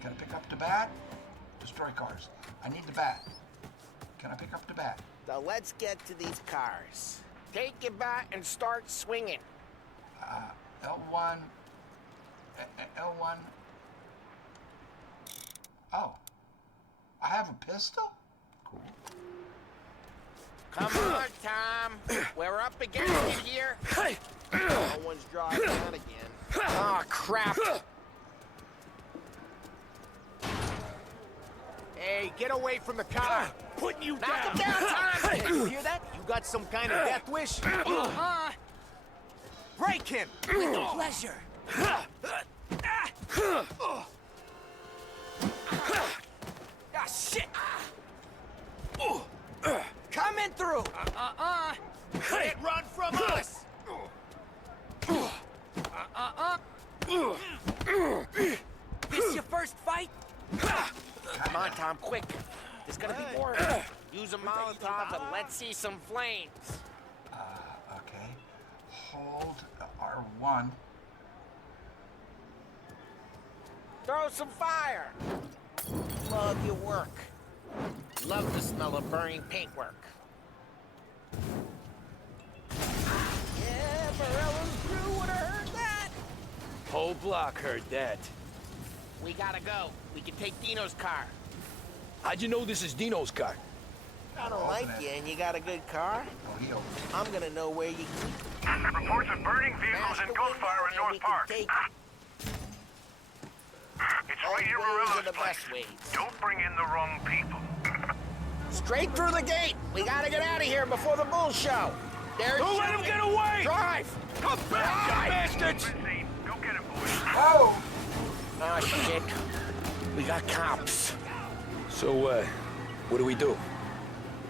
Can I pick up the bat? Destroy cars. I need the bat. Can I pick up the bat? So let's get to these cars. Take your bat and start swinging. L1. L1. Oh. I have a pistol? Cool. Come on, Tom. We're up against it here. No one's driving out again. Oh, crap. Hey, get away from the car! Putting you Knock down! him down, Tom! Hey, you hear that? You got some kind of death wish? Uh-huh! Break him! With pleasure! Ah, shit! Coming through! Can't run from us! This your first fight? Come on, Tom, quick. There's gonna be more. Use a Molotov and let's see some flames. Okay. Hold R1. Throw some fire. Love your work. Love the smell of burning paintwork. Yeah, Morello's crew would have heard that. Whole block heard that. We gotta go. We can take Dino's car. How'd you know this is Dino's car? I don't like you and you got a good car. Oh, he opened it. I'm gonna know where you keep it. Reports of burning vehicles and gunfire in North Park. It's right here, Ways are Morello's the place. best ways. Don't bring in the wrong people. Straight through the gate. We gotta get out of here before the bull show. Don't let him get away! Drive! Come back, you bastards! Go get him, boys. Oh! Oh, shit. We got cops. So, what do we do?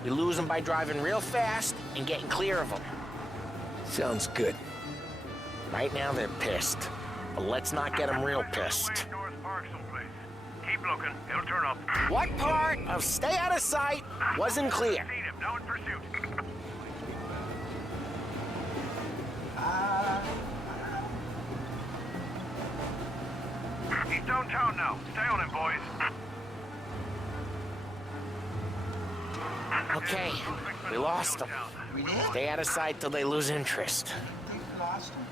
You lose them by driving real fast and getting clear of them. Sounds good. Right now, they're pissed. But let's not get them real pissed. North Park someplace. Keep looking. It'll turn up. What part of stay out of sight wasn't clear? Seen him. Now in pursuit. He's downtown now. Stay on him, boys. Okay, we lost them. Stay out of sight till they lose interest. I think we lost him.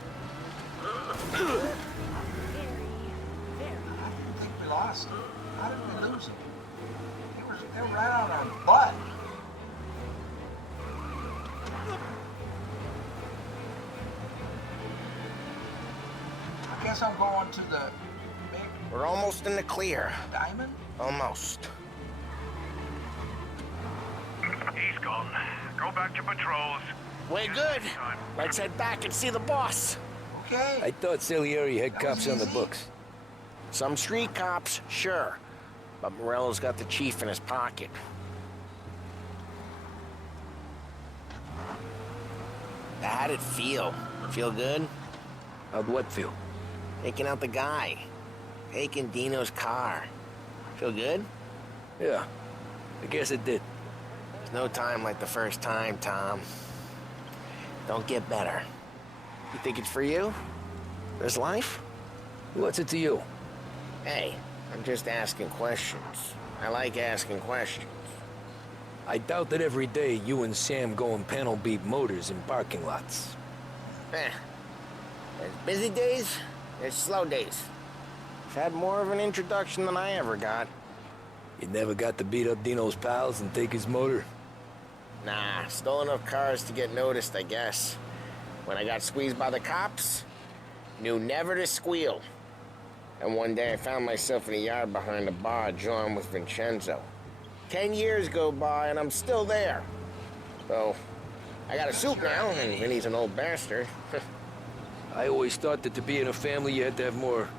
I didn't think we lost him. How did we lose him? They were right on our butt. I guess I'm going to the big We're almost in the clear. diamond. Almost. He's gone. Go back to patrols. We're good. Let's head back and see the boss. Okay. I thought Salieri had cops on the books. Some street cops, sure. But Morello's got the chief in his pocket. How'd it feel? Feel good? How'd what feel? Taking out the guy. Taking Dino's car. Feel good? Yeah, I guess it did. There's no time like the first time, Tom. Don't get better. You think it's for you? This life? What's it to you? Hey, I'm just asking questions. I like asking questions. I doubt that every day you and Sam go and panel beat motors in parking lots. There's busy days, there's slow days. I've had more of an introduction than I ever got. You never got to beat up Dino's pals and take his motor? Nah, stole enough cars to get noticed, I guess. When I got squeezed by the cops, knew never to squeal. And one day I found myself in a yard behind a bar drawing with Vincenzo. 10 years go by and I'm still there. So, I got a suit now, and Vinny's an old bastard. I always thought that to be in a family you had to have more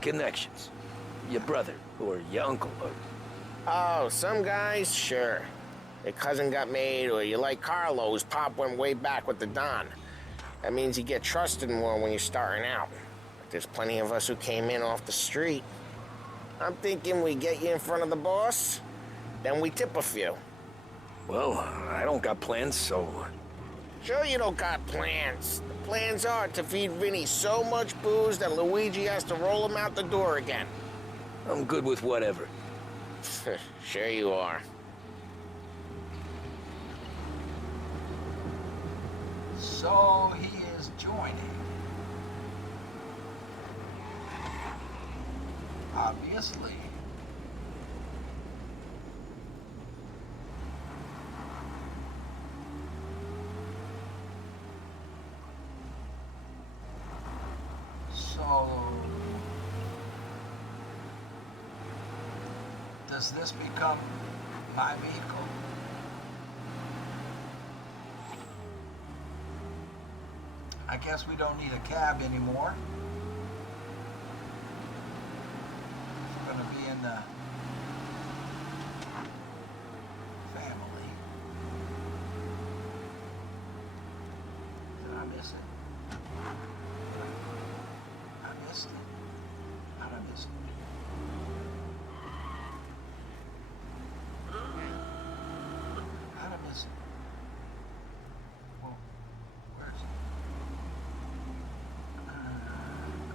connections. Your brother, or your uncle, or... Oh, some guys, sure. Their cousin got made, or you like Carlos, Pop went way back with the Don. That means you get trusted more when you're starting out. But there's plenty of us who came in off the street. I'm thinking we get you in front of the boss, then we tip a few. Well, I don't got plans, so... Sure you don't got plans. The plans are to feed Vinny so much booze that Luigi has to roll him out the door again. I'm good with whatever. Sure you are. So he is joining. Obviously. So, does this become my vehicle? I guess we don't need a cab anymore. It's gonna be in the family. Did I miss it? I missed it. How'd I miss it? How'd I miss it? Well, where is it?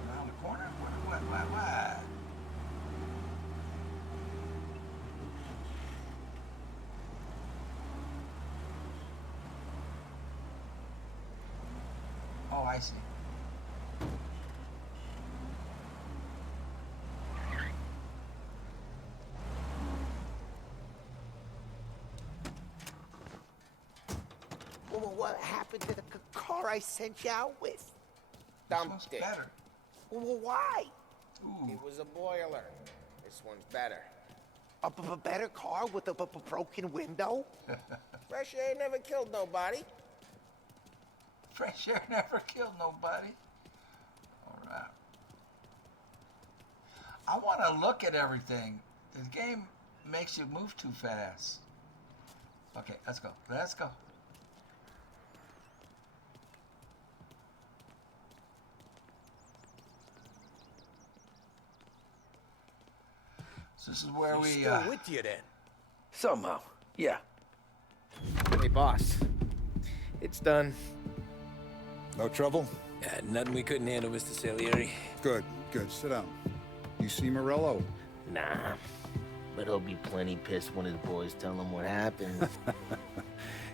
Around the corner? What? Oh, I see. Well, what happened to the car I sent you out with? Dumped it. Well, why? It was a boiler. This one's better. A better car with a broken window? Fresh air never killed nobody. Fresh air never killed nobody. All right. I want to look at everything. This game makes you move too fast. Okay, let's go. Let's go. So this is where He's we. still with you then? Somehow, yeah. Hey, boss. It's done. No trouble? Yeah, nothing we couldn't handle, Mr. Salieri. Good, good. Sit down. You see Morello? Nah, but he'll be plenty pissed when his boys tell him what happened.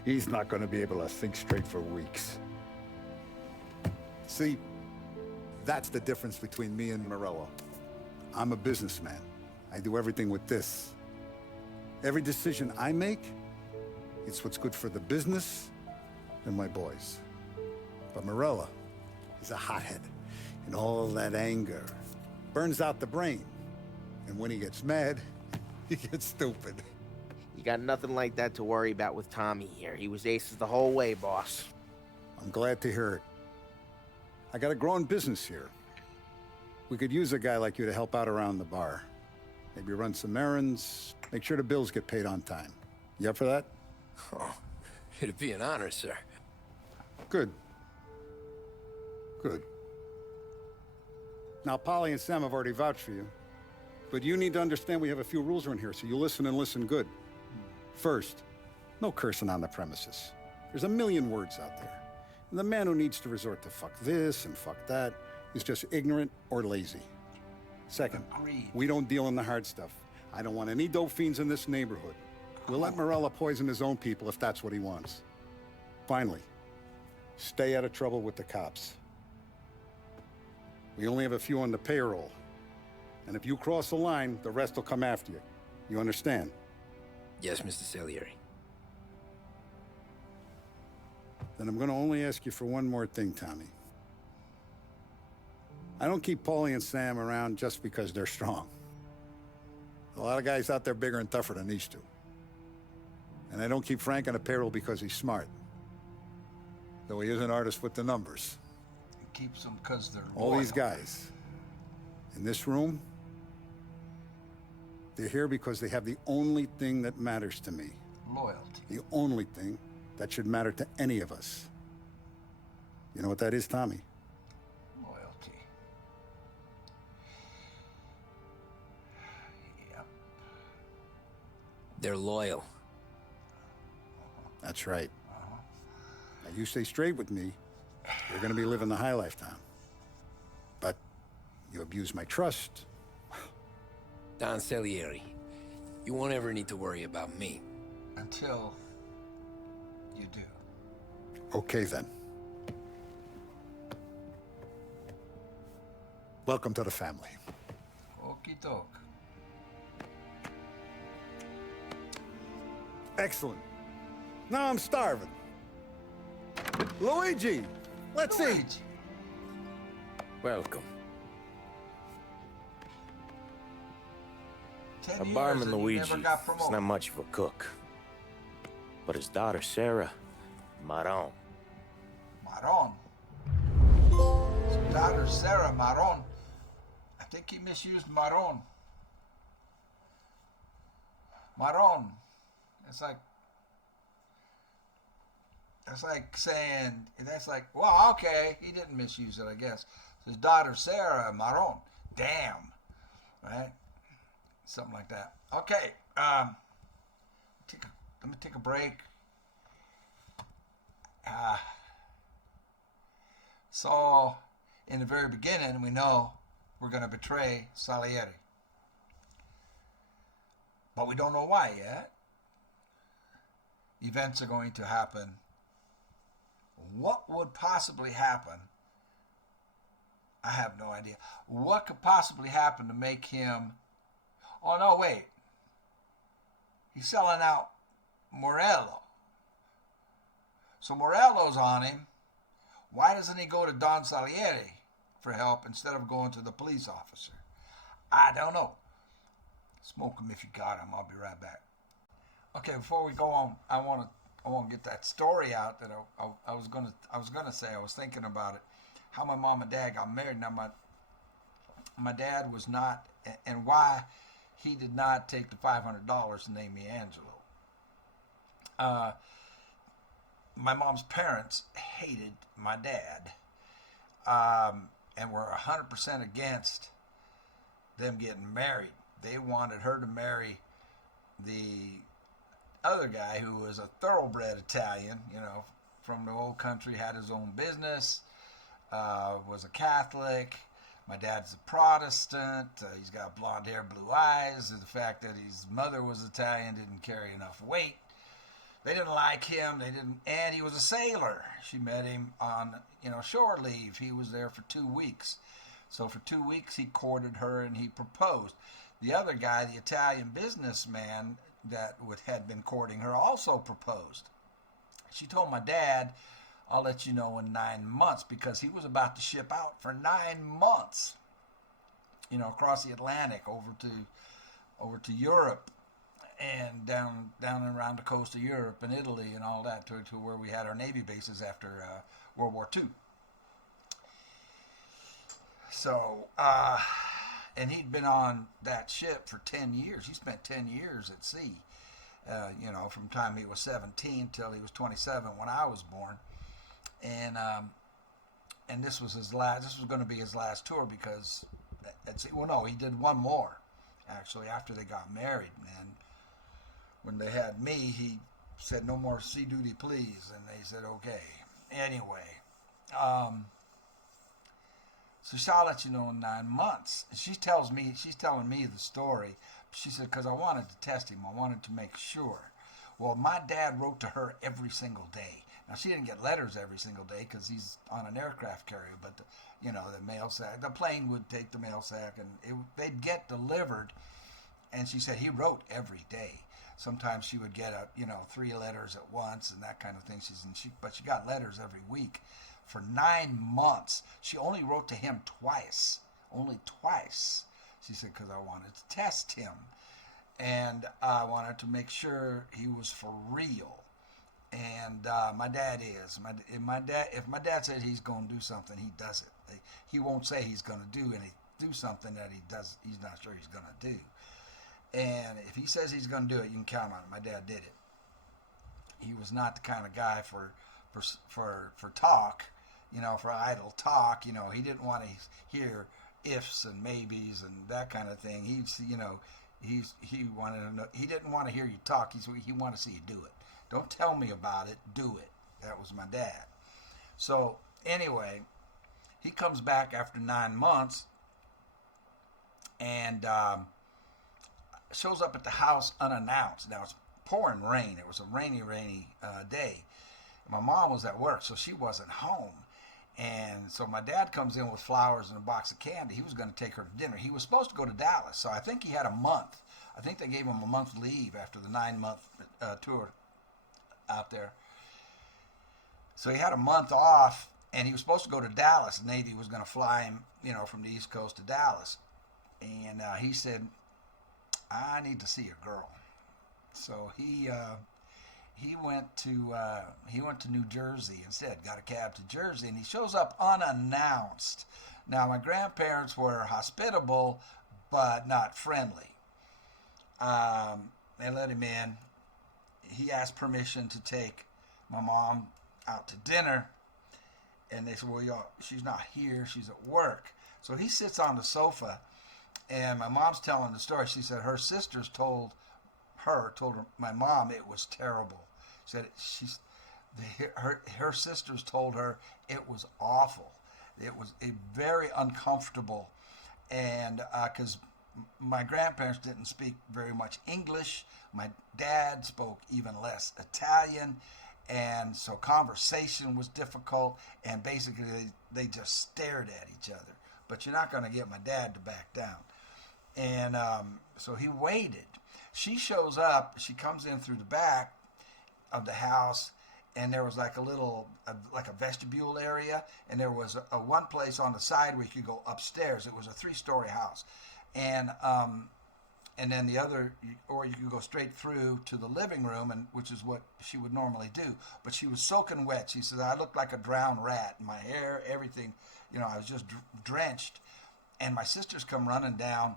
He's not going to be able to think straight for weeks. See, that's the difference between me and Morello. I'm a businessman. I do everything with this. Every decision I make, it's what's good for the business and my boys. But Morello is a hothead, and all that anger burns out the brain. And when he gets mad, he gets stupid. You got nothing like that to worry about with Tommy here. He was aces the whole way, boss. I'm glad to hear it. I got a growing business here. We could use a guy like you to help out around the bar. Maybe run some errands, make sure the bills get paid on time. You up for that? Oh, it'd be an honor, sir. Good. Good. Now, Polly and Sam have already vouched for you. But you need to understand we have a few rules around here, so you listen and listen good. First, no cursing on the premises. There's a million words out there. And the man who needs to resort to fuck this and fuck that is just ignorant or lazy. Second, we don't deal in the hard stuff. I don't want any dope fiends in this neighborhood. We'll let Morello poison his own people if that's what he wants. Finally, stay out of trouble with the cops. We only have a few on the payroll. And if you cross the line, the rest will come after you. You understand? Yes, Mr. Salieri. Then I'm going to only ask you for one more thing, Tommy. I don't keep Paulie and Sam around just because they're strong. A lot of guys out there bigger and tougher than these two. And I don't keep Frank on a payroll because he's smart. Though he is an artist with the numbers. He keeps them because they're All loyal. these guys in this room, they're here because they have the only thing that matters to me. Loyalty. The only thing that should matter to any of us. You know what that is, Tommy? Loyalty. Yep. They're loyal. That's right. Now, you stay straight with me, you're gonna be living the high life, Tom. But you abuse my trust. Don Salieri, you won't ever need to worry about me. Until you do. Okay, then. Welcome to the family. Okie doke. Excellent. Now I'm starving. Luigi, let's eat. Welcome. 10 A years barman and he Luigi never got is promoted. not much of a cook. But his daughter Sarah, Maron. Maron. His daughter Sarah Maron. I think he misused Maron. Maron. That's like saying, well, okay, he didn't misuse it, I guess. His daughter Sarah Maron. Damn. Right? Something like that. Okay. Let me take a break. So, in the very beginning, we know we're going to betray Salieri. But we don't know why yet. Events are going to happen. What would possibly happen? I have no idea. What could possibly happen to make him... Oh, no, wait. He's selling out Morello. So Morello's on him. Why doesn't he go to Don Salieri for help instead of going to the police officer? I don't know. Smoke them if you got them. I'll be right back. Okay, before we go on, I want to get that story out that I was gonna say. I was thinking about it, how my mom and dad got married. Now my dad was not, and why he did not take the $500 to name me Angelo. My mom's parents hated my dad, and were 100% against them getting married. They wanted her to marry the other guy who was a thoroughbred Italian, from the old country, had his own business, was a Catholic. My dad's a Protestant. He's got blonde hair, blue eyes. The fact that his mother was Italian, didn't carry enough weight. They didn't like him. And he was a sailor. She met him on, shore leave. He was there for 2 weeks. So for 2 weeks, he courted her and he proposed. The other guy, the Italian businessman that had been courting her, also proposed. She told my dad, I'll let you know in 9 months, because he was about to ship out for 9 months, across the Atlantic over to Europe, and down and around the coast of Europe and Italy and all that, to where we had our Navy bases after World War II. So, and he'd been on that ship for 10 years. He spent 10 years at sea, from the time he was 17 till he was 27 when I was born. And this was his last. This was going to be his last tour, because he did one more actually after they got married. And when they had me, he said, "No more sea duty, please." And they said, "Okay." Anyway, so she'll let you know in 9 months. And she's telling me the story. She said, because I wanted to test him. I wanted to make sure. Well, my dad wrote to her every single day. Now, she didn't get letters every single day because he's on an aircraft carrier, but, the mail sack, the plane would take the mail sack, and they'd get delivered. And she said he wrote every day. Sometimes she would get 3 letters at once and that kind of thing. But she got letters every week. For 9 months, she only wrote to him twice. Only twice. She said, because I wanted to test him. And I wanted to make sure he was for real. And my dad is. If my dad said he's going to do something, he does it. He won't say he's going to do something that he's not sure he's going to do. And if he says he's going to do it, you can count on it. My dad did it. He was not the kind of guy for talk, for idle talk. He didn't want to hear ifs and maybes and that kind of thing. He wanted to know. He didn't want to hear you talk. He wanted to see you do it. Don't tell me about it. Do it. That was my dad. So anyway, he comes back after 9 months and shows up at the house unannounced. Now it's pouring rain. It was a rainy day. My mom was at work, so she wasn't home. And so my dad comes in with flowers and a box of candy. He was going to take her to dinner. He was supposed to go to Dallas, so I think he had a month. I think they gave him a month leave after the 9-month tour out there. So he had a month off, and he was supposed to go to Dallas. Navy was going to fly him, from the East Coast to Dallas. And he said, I need to see a girl. So he went to New Jersey instead, got a cab to Jersey, and he shows up unannounced. Now, my grandparents were hospitable, but not friendly. They let him in. He asked permission to take my mom out to dinner, and they said, well, she's not here, she's at work. So he sits on the sofa, and my mom's telling the story. She said her sisters told my mom it was terrible. Said her sisters told her it was awful. It was very uncomfortable, and because my grandparents didn't speak very much English, my dad spoke even less Italian, and so conversation was difficult. And basically, they just stared at each other. But you're not going to get my dad to back down. And so he waited. She shows up. She comes in through the back of the house, and there was like a vestibule area, and there was a one place on the side where you could go upstairs. It was a 3-story house, and and then the other, or you could go straight through to the living room, and which is what she would normally do. But she was soaking wet. She said, I looked like a drowned rat. My hair, everything, I was just drenched. And my sisters come running down,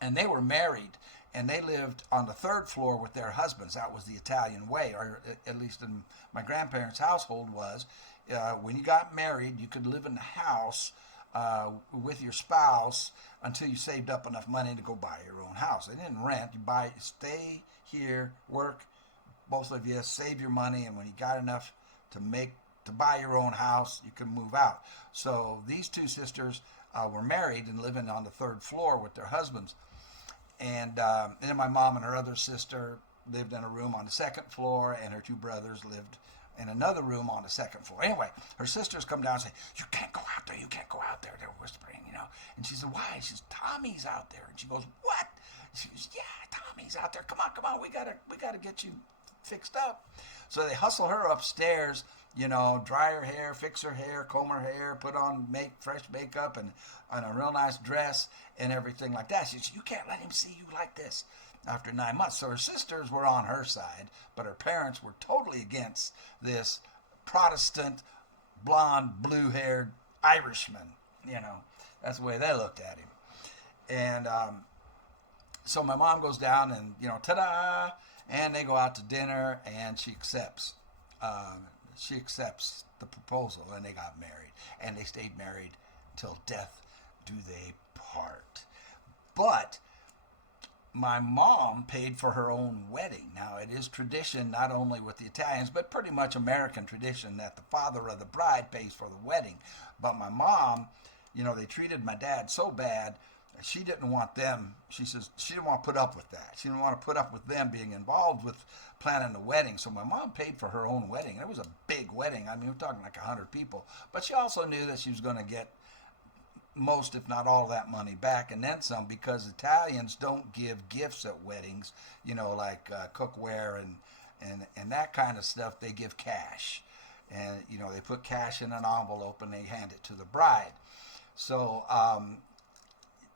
and they were married, and they lived on the 3rd floor with their husbands. That was the Italian way, or at least in my grandparents' household was. When you got married, you could live in the house with your spouse until you saved up enough money to go buy your own house. They didn't rent. You stay here, work, both of you, save your money, and when you got enough to buy your own house, you can move out. So these 2 sisters were married and living on the 3rd floor with their husbands. And then my mom and her other sister lived in a room on the 2nd floor, and her 2 brothers lived in another room on the 2nd floor. Anyway, her sisters come down and say, you can't go out there, you can't go out there. They're whispering, And she said, why? She says, Tommy's out there. And she goes, what? She goes, yeah, Tommy's out there. Come on, we gotta get you fixed up. So they hustle her upstairs, dry her hair, fix her hair, comb her hair, put on fresh makeup and a real nice dress and everything like that. She said, you can't let him see you like this. After 9 months. So her sisters were on her side, but her parents were totally against this Protestant, blonde, blue-haired Irishman. That's the way they looked at him. And so my mom goes down and, ta-da, and they go out to dinner, and she accepts. She accepts the proposal, and they got married. And they stayed married till death do they part. But my mom paid for her own wedding. Now, it is tradition, not only with the Italians, but pretty much American tradition, that the father of the bride pays for the wedding. But my mom, they treated my dad so bad, she didn't want them, she says, she didn't want to put up with that. She didn't want to put up with them being involved with planning the wedding. So my mom paid for her own wedding. It was a big wedding. I mean, we're talking like 100 people. But she also knew that she was going to get most, if not all, of that money back, and then some, because Italians don't give gifts at weddings, like cookware and that kind of stuff. They give cash, and they put cash in an envelope and they hand it to the bride. So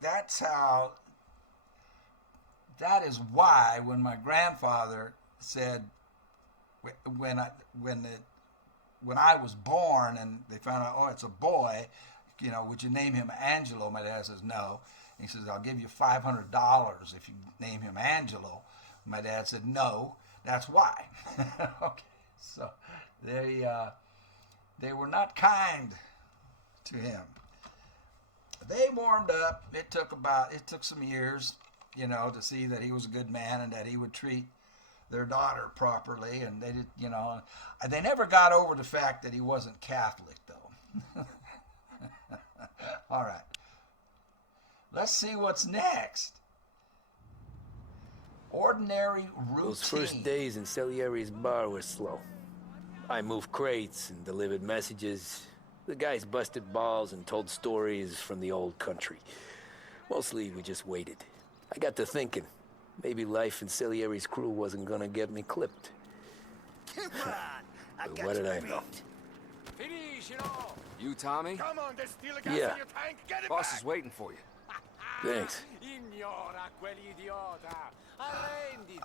that is why when my grandfather said, when I was born and they found out, oh, it's a boy, would you name him Angelo? My dad says, no. He says, I'll give you $500 if you name him Angelo. My dad said, no, that's why. Okay, so they were not kind to him. They warmed up. It took some years, to see that he was a good man and that he would treat their daughter properly. And they did, they never got over the fact that he wasn't Catholic, though. All right. Let's see what's next. Ordinary routine. Those first days in Salieri's bar were slow. I moved crates and delivered messages. The guys busted balls and told stories from the old country. Mostly we just waited. I got to thinking, maybe life in Salieri's crew wasn't gonna get me clipped. Come on, But what did I know? You, Tommy? Come on, there's still a gas Yeah. in your tank. Get it Boss back. is waiting for you. Thanks. Ignora quell'idiota. Arrenditi.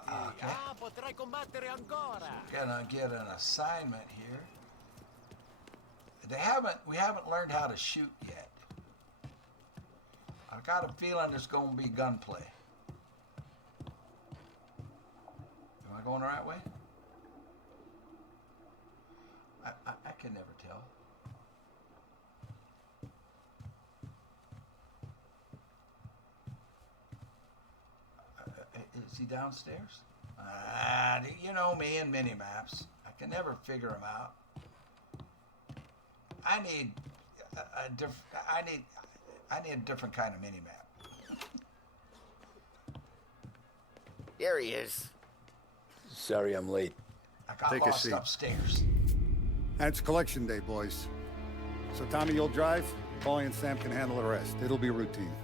Potrai combattere ancora. Gonna get an assignment here. We haven't learned how to shoot yet. I've got a feeling there's gonna be gunplay. Am I going the right way? I can never tell. Is he downstairs? You know me and mini-maps. I can never figure them out. I need a different kind of mini-map. Here he is. Sorry I'm late. I got Take a lost seat. upstairs. And it's collection day, boys. So Tommy, you'll drive. Paulie and Sam can handle the rest. It'll be routine.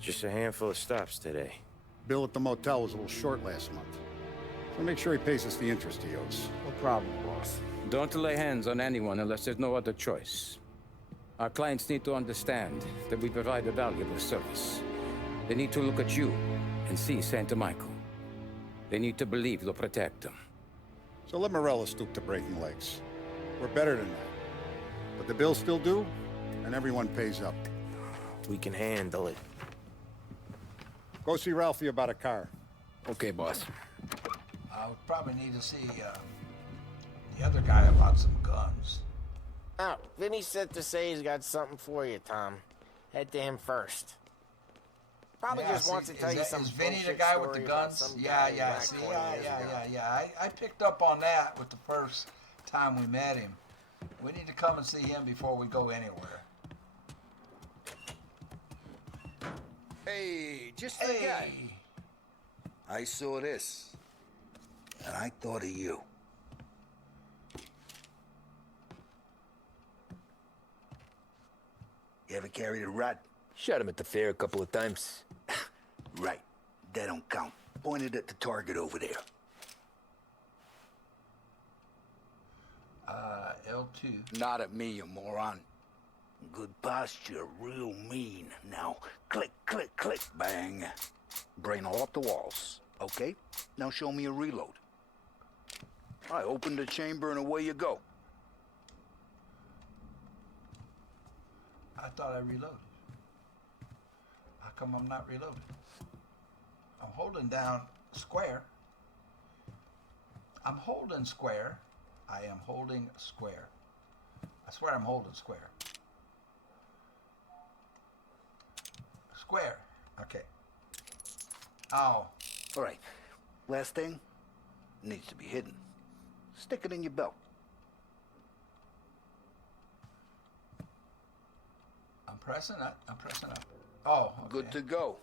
Just a handful of stops today. Bill at the motel was a little short last month. So make sure he pays us the interest he owes. No problem, boss. Don't lay hands on anyone unless there's no other choice. Our clients need to understand that we provide a valuable service. They need to look at you and see Santa Michael. They need to believe you'll protect them. So let Morello stoop to breaking legs. We're better than that. But the bill's still due, and everyone pays up. We can handle it. Go see Ralphie about a car. Okay, boss. I would probably need to see the other guy about some guns. Oh, Vinny said to say he's got something for you, Tom. Head to him first. Probably just wants to tell you some Is Vinny the bullshit guy with the story about guns? some Yeah, guy yeah, back see, 20 yeah, years ago. yeah. I picked up on that with the first time we met him. We need to come and see him before we go anywhere. Hey, just the guy. I saw this, and I thought of you. You ever carried a rod? Shot him at the fair a couple of times. Right. That don't count. Pointed at the target over there. L2. Not at me, you moron. Good posture, real mean. Now, click, click, click, bang. Brain all up the walls. Okay? Now show me a reload. I open the chamber and away you go. I thought I reloaded. How come I'm not reloaded? I'm holding down square. I'm holding square. I am holding square. I swear I'm holding square. Square. Okay. Oh. All right. Last thing needs to be hidden. Stick it in your belt. I'm pressing up. I'm pressing up. Oh, okay. Good to go.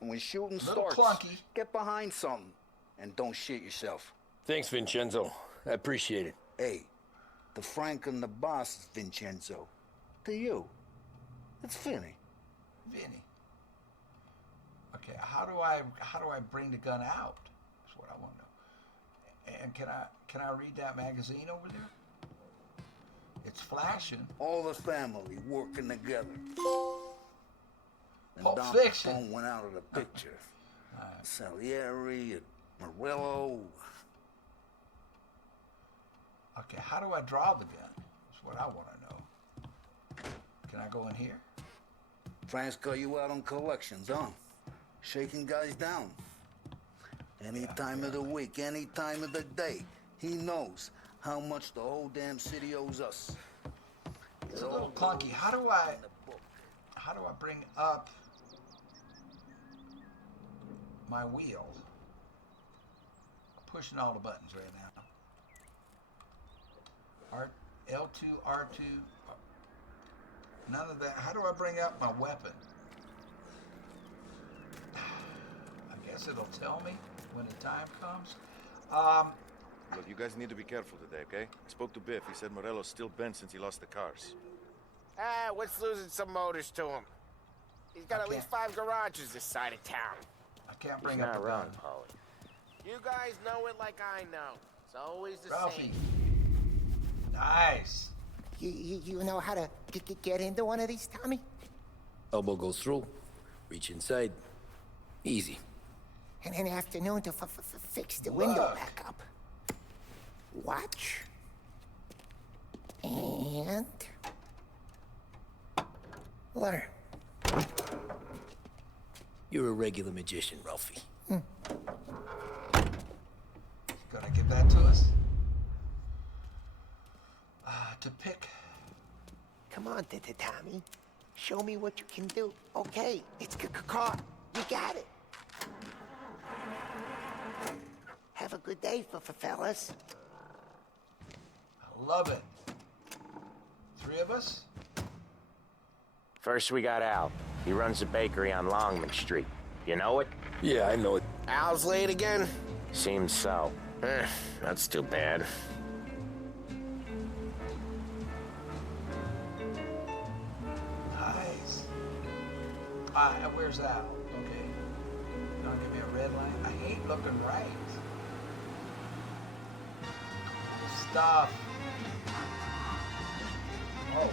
And when shooting Little starts, clunky. get behind something and don't shit yourself. Thanks, Vincenzo. I appreciate it. Hey, the Frank and the boss is Vincenzo. To you, it's Vinny. Vinny. Okay, how do I bring the gun out? That's what I want to know. And can I read that magazine over there? It's flashing. All the family working together. And Pulp Don Fiction. Capone went out of the picture. Salieri and Morello. Okay, how do I draw the gun? That's what I want to know. Can I go in here? Frank's got you out on collections, huh? Shaking guys down. Any time of the week, any time of the day. He knows how much the whole damn city owes us. It's a little clunky. How do I bring up my wheel? I'm pushing all the buttons right now. L2, R2, none of that. How do I bring up my weapon? I guess it'll tell me when the time comes. Look, you guys need to be careful today, okay? I spoke to Biff. He said Morello's still bent since he lost the cars. Ah, what's losing some motors to him? He's got at least 5 garages this side of town. I can't bring He's up not the wrong, gun. Polly. You guys know it like I know. It's always the Ralphie. same. Nice. You know how to get into one of these, Tommy? Elbow goes through. Reach inside. Easy. And an afternoon to fix the window back up. Watch. And... learn. You're a regular magician, Ralphie. Gonna give that to us? To pick. Come on, Tommy. Show me what you can do. Okay, it's caught. You got it. Have a good day, fellas. I love it. 3 of us? First we got Al. He runs a bakery on Longman Street. You know it? Yeah, I know it. Al's late again? Seems so. That's too bad. Nice. Where's Al? Okay. You gonna give me a red light? I hate looking right. Stuff. Oh.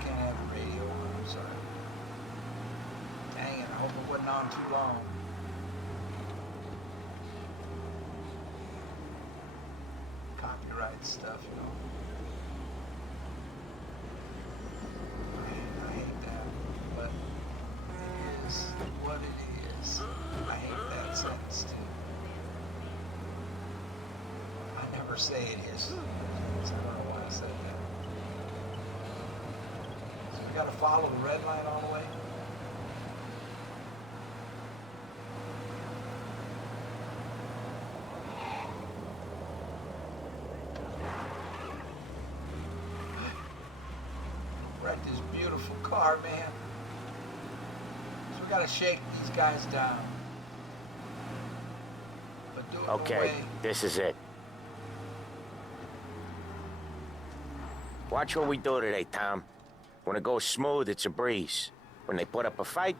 Can't have a radio on, I'm sorry. Dang it, I Hope it wasn't on too long. Copyright stuff, you know. I hate that, but it is what it is. I hate that sentence too. I never say it is. So I don't know why I said that. So we gotta follow the red line all the way. We're at this beautiful car, man. So we gotta shake these guys down. But do it Okay, the way. this is it. Watch what we do today, Tom. When it goes smooth, it's a breeze. When they put up a fight,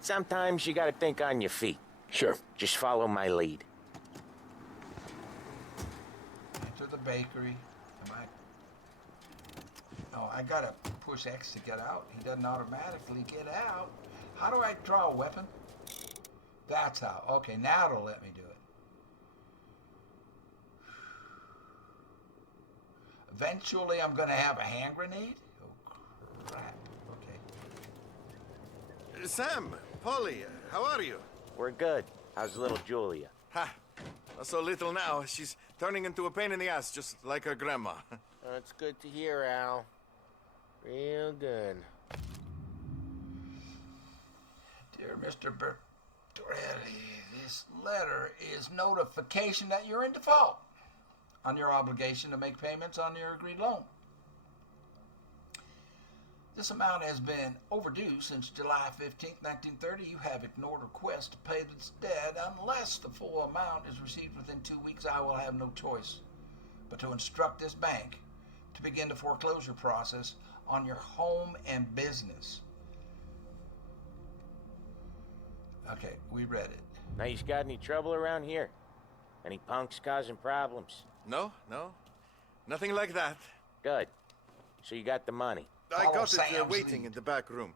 sometimes you gotta think on your feet. Sure. Just follow my lead. Enter the bakery. Am I? No, I gotta push X to get out. He doesn't automatically get out. How do I draw a weapon? That's how. Okay, now it'll let me do it. Eventually, I'm gonna have a hand grenade. Oh crap! Okay. Sam, Polly, how are you? We're good. How's little Julia? Ha! Not so little now. She's turning into a pain in the ass, just like her grandma. That's good to hear, Al. Real good. Dear Mr. Bertorelli, this letter is notification that you're in default on your obligation to make payments on your agreed loan. This amount has been overdue since July 15th, 1930. You have ignored requests to pay this debt. Unless the full amount is received within 2 weeks, I will have no choice but to instruct this bank to begin the foreclosure process on your home and business. Okay, we read it. Now, you got any trouble around here? Any punks causing problems? No. Nothing like that. Good. So you got the money. I got it waiting in the back room.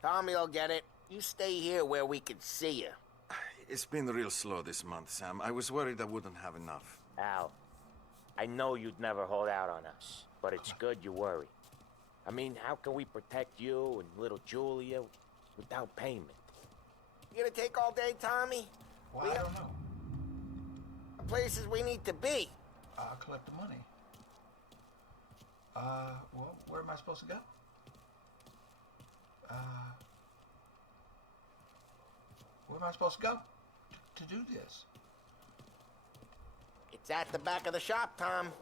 Tommy'll get it. You stay here where we can see you. It's been real slow this month, Sam. I was worried I wouldn't have enough. Al, I know you'd never hold out on us, but it's good you worry. I mean, how can we protect you and little Julia without payment? You gonna take all day, Tommy? Well, I don't know. Places we need to be. I'll collect the money. Well, where am I supposed to go? Where am I supposed to go to do this? It's at the back of the shop, Tom.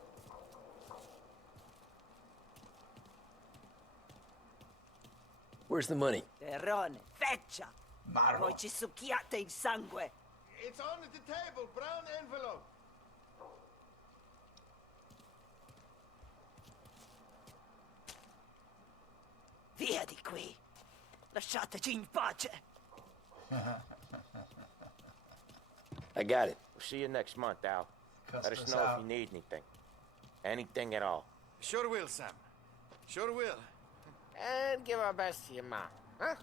Where's the money? Terrone, feccia! Marro. Poi ci succhiate il sangue. It's on the table, brown envelope. Via di qui. Lasciateci in pace. I got it. We'll see you next month, Al. Cuss Let us us know out. if you need anything. Anything at all. Sure will, Sam. Sure will. And give our best to your mom, huh?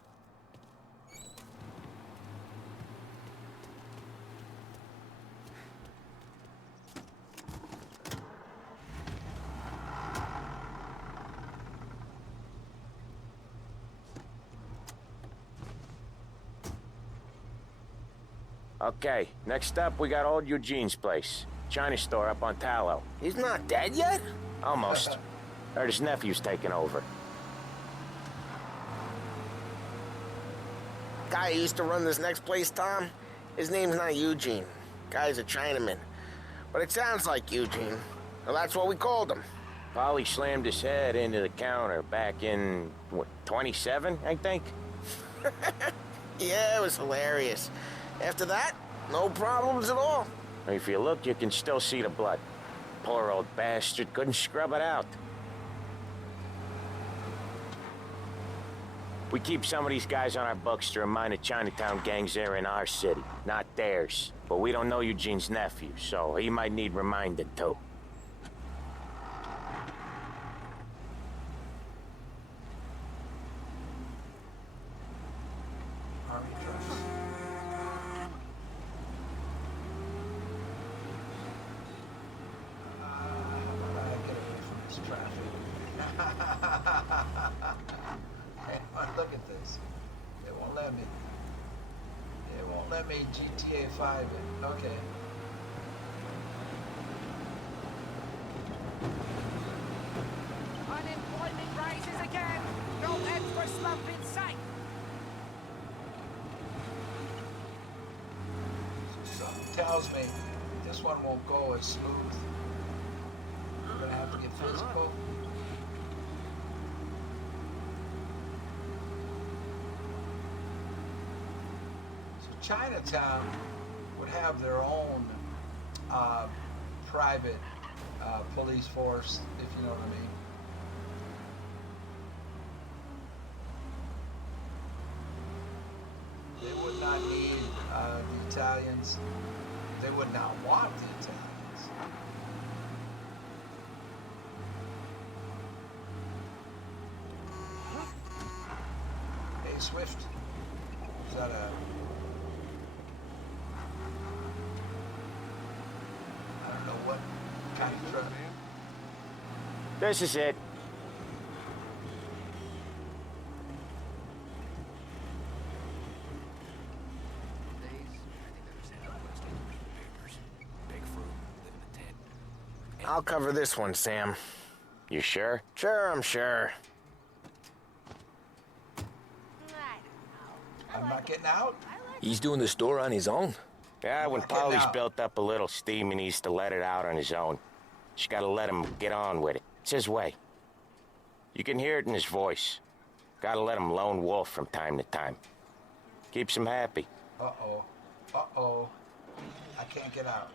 Okay, next up, we got old Eugene's place. China store up on Tallow. He's not dead yet? Almost. Heard his nephew's taking over. Guy who used to run this next place, Tom, his name's not Eugene. Guy's a Chinaman. But it sounds like Eugene. Well, that's what we called him. Polly slammed his head into the counter back in, what, 27, I think? Yeah, it was hilarious. After that, no problems at all. If you look, you can still see the blood. Poor old bastard couldn't scrub it out. We keep some of these guys on our books to remind the Chinatown gangs they're in our city, not theirs. But we don't know Eugene's nephew, so he might need reminded too. Army truck Hey, look at this. They won't let me. They won't let me GTA 5 it. Okay. Unemployment rises again. No end for slump in sight. Something tells me this one won't go as smooth. We're gonna have to get physical. So Chinatown would have their own private police force, if you know what I mean. They would not need the Italians. They would not want the Italians. Hey, Swift. Is that a... I don't know what kind of truck. This is it. I'll cover this one, Sam. You sure? Sure, I'm sure. I'm not getting out? He's doing the store on his own? Yeah, when Polly's built up a little steam, he needs to let it out on his own. Just gotta let him get on with it. It's his way. You can hear it in his voice. Gotta let him lone wolf from time to time. Keeps him happy. Uh-oh. Uh-oh. I can't get out.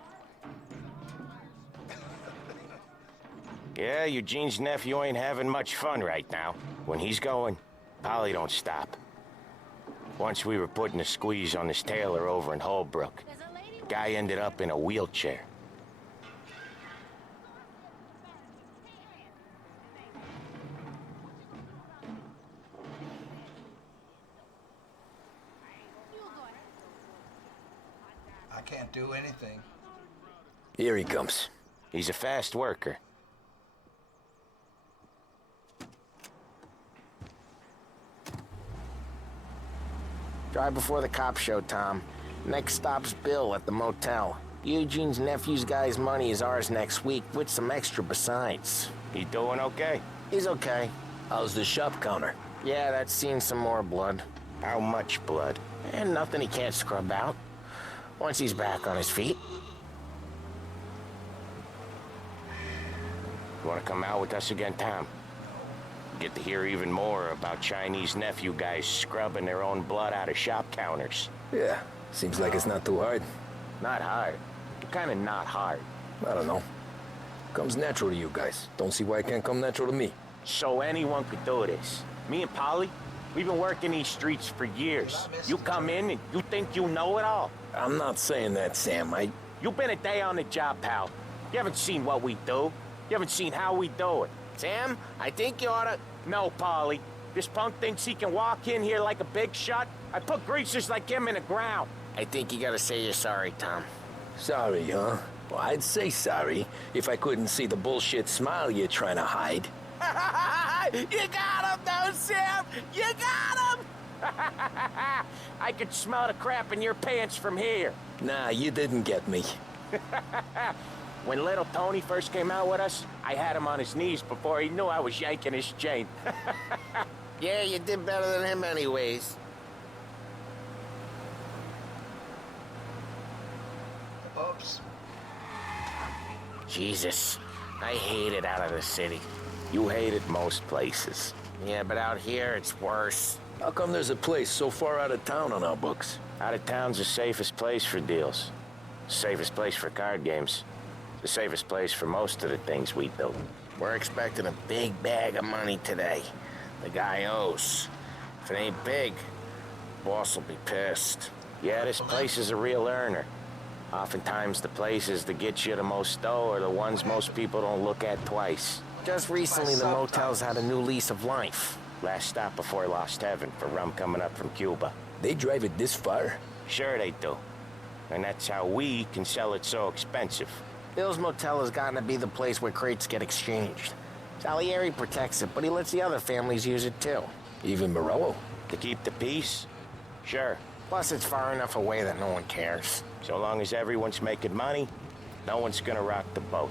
Yeah, Eugene's nephew ain't having much fun right now. When he's going, Polly don't stop. Once we were putting a squeeze on this tailor over in Holbrook. Guy ended up in a wheelchair. I can't do anything. Here he comes. He's a fast worker. Drive before the cops show, Tom. Next stop's Bill at the motel. Eugene's nephew's guy's money is ours next week, with some extra besides. He doing okay? He's okay. How's the shop counter? Yeah, that's seen some more blood. How much blood? And nothing he can't scrub out. Once he's back on his feet. You wanna come out with us again, Tom? Get to hear even more about Chinese nephew guys scrubbing their own blood out of shop counters. Yeah, seems like it's not too hard. Not hard. Kinda not hard. I don't know. Comes natural to you guys. Don't see why it can't come natural to me. So anyone could do this. Me and Polly, we've been working these streets for years. You come in and you think you know it all. I'm not saying that, Sam. You've been a day on the job, pal. You haven't seen what we do. You haven't seen how we do it. Sam, I think you oughta... No, Polly. This punk thinks he can walk in here like a big shot. I put greasers like him in the ground. I think you gotta say you're sorry, Tom. Sorry, huh? Well, I'd say sorry if I couldn't see the bullshit smile you're trying to hide. You got him, though, Sam! You got him! I could smell the crap in your pants from here. Nah, you didn't get me. When little Tony first came out with us, I had him on his knees before he knew I was yanking his chain. Yeah, you did better than him anyways. Oops. Jesus, I hate it out of the city. You hate it most places. Yeah, but out here, it's worse. How come there's a place so far out of town on our books? Out of town's the safest place for deals. Safest place for card games. The safest place for most of the things we do. We're expecting a big bag of money today. The guy owes. If it ain't big, boss will be pissed. Yeah, this place is a real earner. Oftentimes the places that get you the most dough are the ones most people don't look at twice. Just recently, the motel's had a new lease of life. Last stop before Lost Heaven for rum coming up from Cuba. They drive it this far? Sure they do. And that's how we can sell it so expensive. Bill's Motel has gotten to be the place where crates get exchanged. Salieri protects it, but he lets the other families use it too. Even Morello? To keep the peace? Sure. Plus, it's far enough away that no one cares. So long as everyone's making money, no one's gonna rock the boat.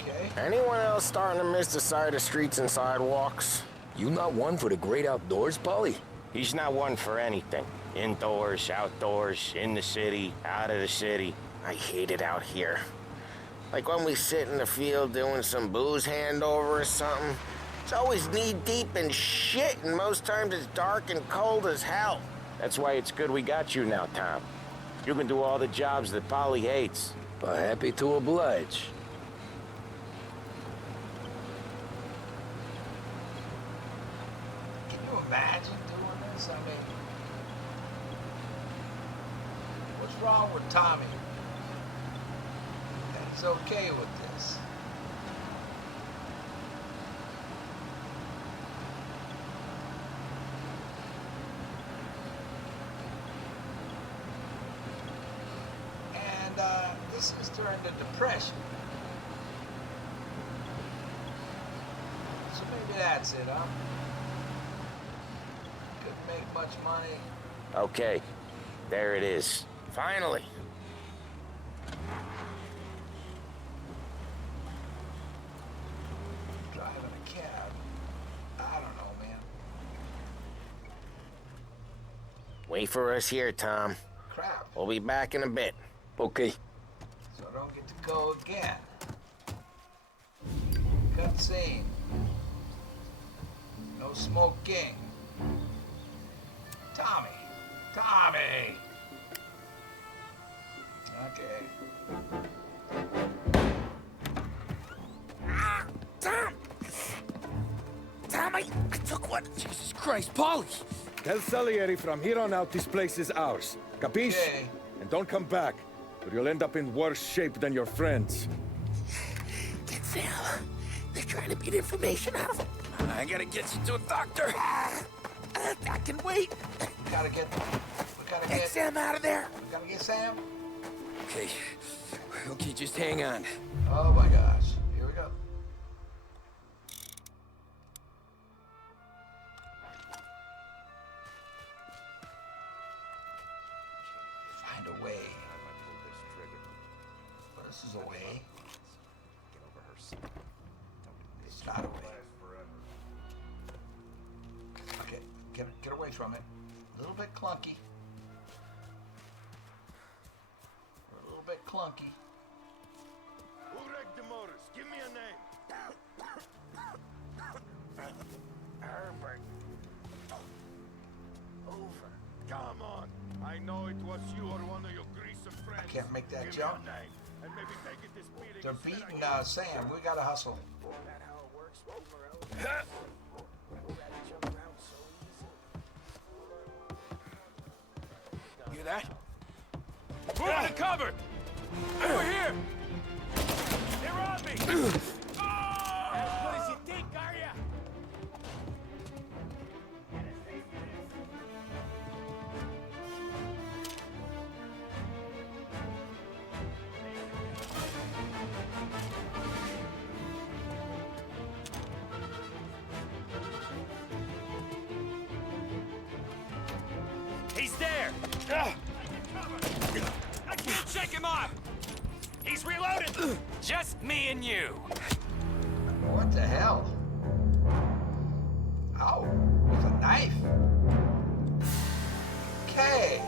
Okay. Anyone else starting to miss the sight of streets and sidewalks? You not one for the great outdoors, Polly? He's not one for anything. Indoors, outdoors, in the city, out of the city. I hate it out here. Like when we sit in the field doing some booze handover or something. It's always knee-deep in shit, and most times it's dark and cold as hell. That's why it's good we got you now, Tom. You can do all the jobs that Polly hates. But happy to oblige. Can you imagine doing this? I mean, what's wrong with Tommy? That he's okay with this. This is during the Depression. So maybe that's it, huh? Couldn't make much money. Okay, there it is. Finally. Driving a cab. I don't know, man. Wait for us here, Tom. Crap. We'll be back in a bit. Okay. So I don't get to go again. Cut scene. No smoking. Tommy. Tommy! Okay. Tom! Tom, I took one. Jesus Christ, Polly! Tell Salieri from here on out this place is ours. Capiche? Okay. And don't come back, or you'll end up in worse shape than your friends. Get Sam. They're trying to beat information out of him. I gotta get you to a doctor. I can wait. We gotta get Sam out of there. We gotta get Sam. Okay. Okay, just hang on. Oh my gosh. Here we go. Find a way. Well, this is a way. It's not a way. Okay, get away from it. A little bit clunky. A little bit clunky. Who wrecked the motors? Give me a name. Herbert. Over. Come on. I know it was you or one of your greaser friends. I can't make that Give jump. me a name, and maybe take it this beating They're instead beating of Sam. We gotta hustle. You hear that? Move out of cover! Over here! They're on me! As good as you think, are ya? He's there! I can't shake him off! He's reloaded! Just me and you! What the hell? Oh, with a knife. Okay.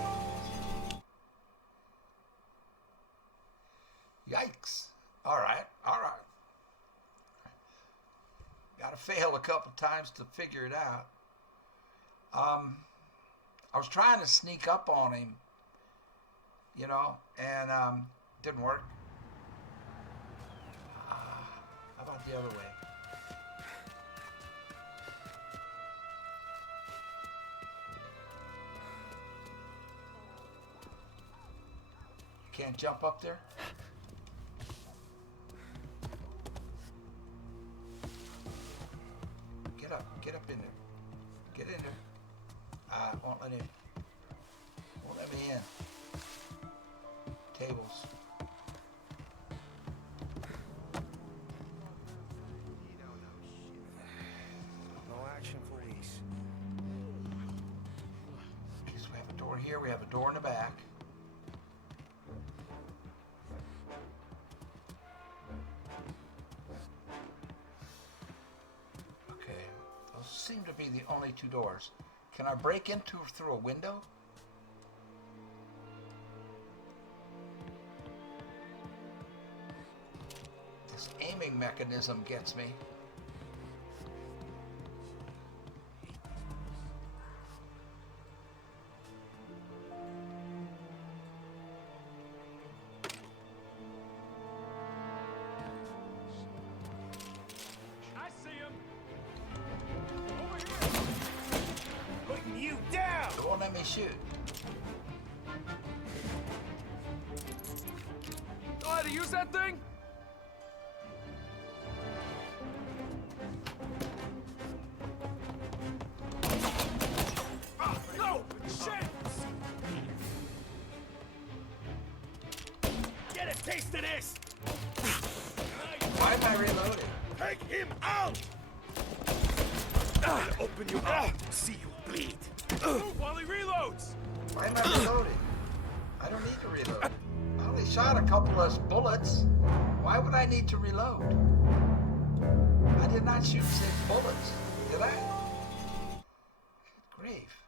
Yikes. All right, all right. Gotta fail a couple times to figure it out. I was trying to sneak up on him, you know, and didn't work. How about the other way? You can't jump up there? Get up in there. Get in there. Won't let in. Won't let me in. Tables. have a door in the back. Okay, those seem to be the only two doors. Can I break into through a window? This aiming mechanism gets me. Shoot. Know how to use that thing? Oh, no! Shit! Get a taste of this! Why am I reloading? Take him out! I'll open you up. See you bleed. Move while he reloads! Why am I reloading? I don't need to reload. I only shot a couple of bullets. Why would I need to reload? I did not shoot 6 bullets, did I? Good grief.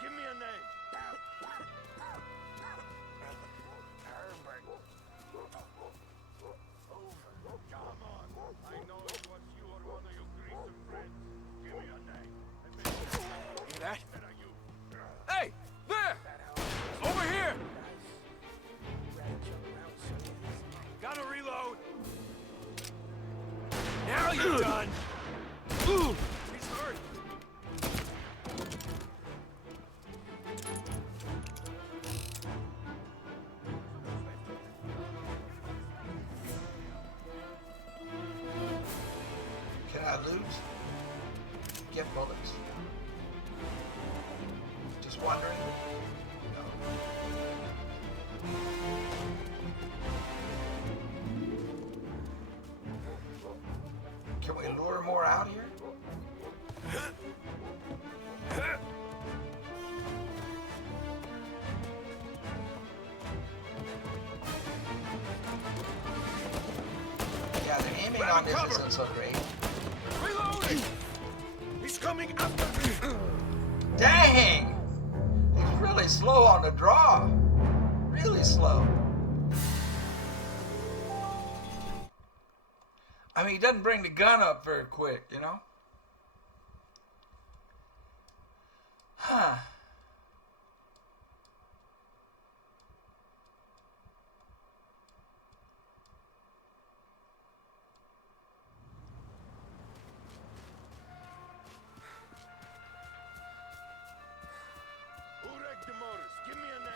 Give me a name. Come on. I know it was you or one of your greaser friends. Give me a name. Hear that? Hey! There! Over here! Gotta reload. Now you're done. He's hurt. Can I loot? Get bullets? Just wondering. No. Can we lure more out here? Yeah, the aiming on this isn't so great. Reloading! He's coming after me! Dang! He's really slow on the draw. Really slow. I mean, he doesn't bring the gun up very quick, you know? Huh. Who wrecked the motors? Give me a name.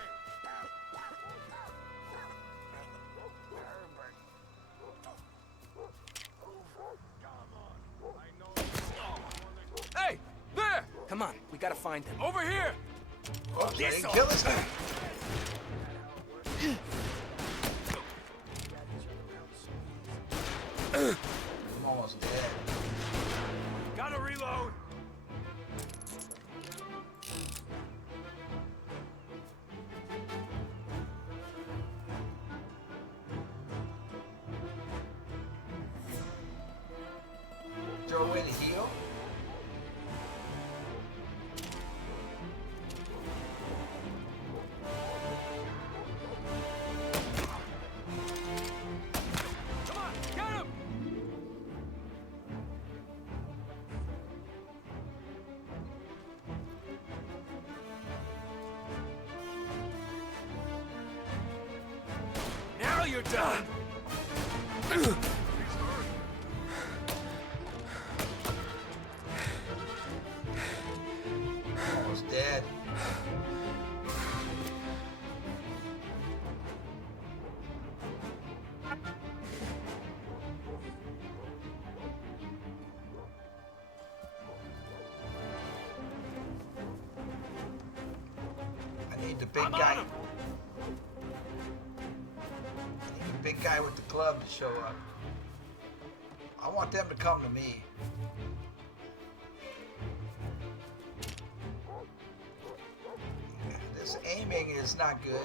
Hey! There! Come on, we gotta find him. Over here! Oh, they This didn't kill this guy. I'm almost dead. Gotta reload! Is there a way to heal? Come on, get him! Now you're done! Almost dead. the big guy. The big guy with the club to show up. I want them to come to me. This aiming is not good.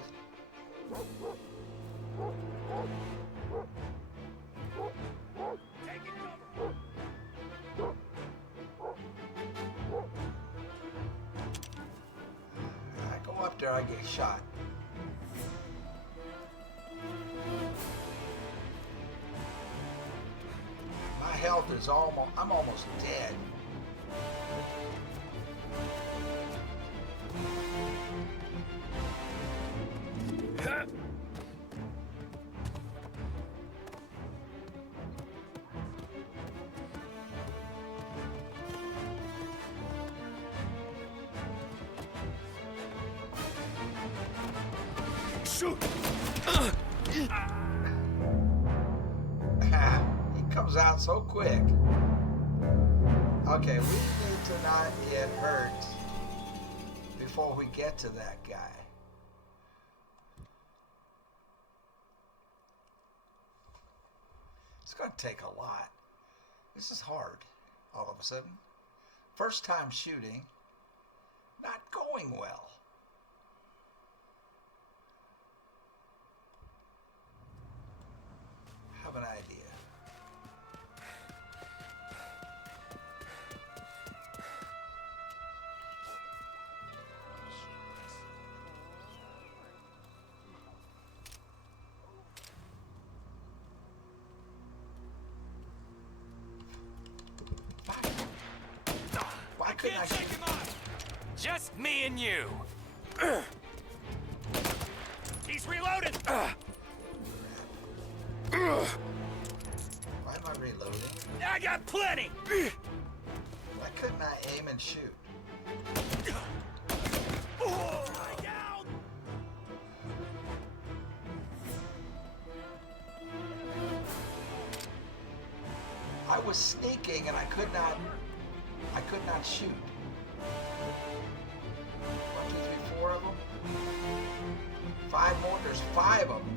I go up there, I get shot. My health is almost, I'm almost dead. Shoot! He comes out so quick. Okay, we need to not get hurt before we get to that guy. It's going to take a lot. This is hard all of a sudden. First time shooting, not going well. Have an idea. Why couldn't I take him on? Just me and you. He's reloaded. Why am I reloading? I got plenty. Why couldn't I aim and shoot? I was sneaking and I could not shoot. 1, 2, 3, 4 of them. 5 more. There's 5 of them.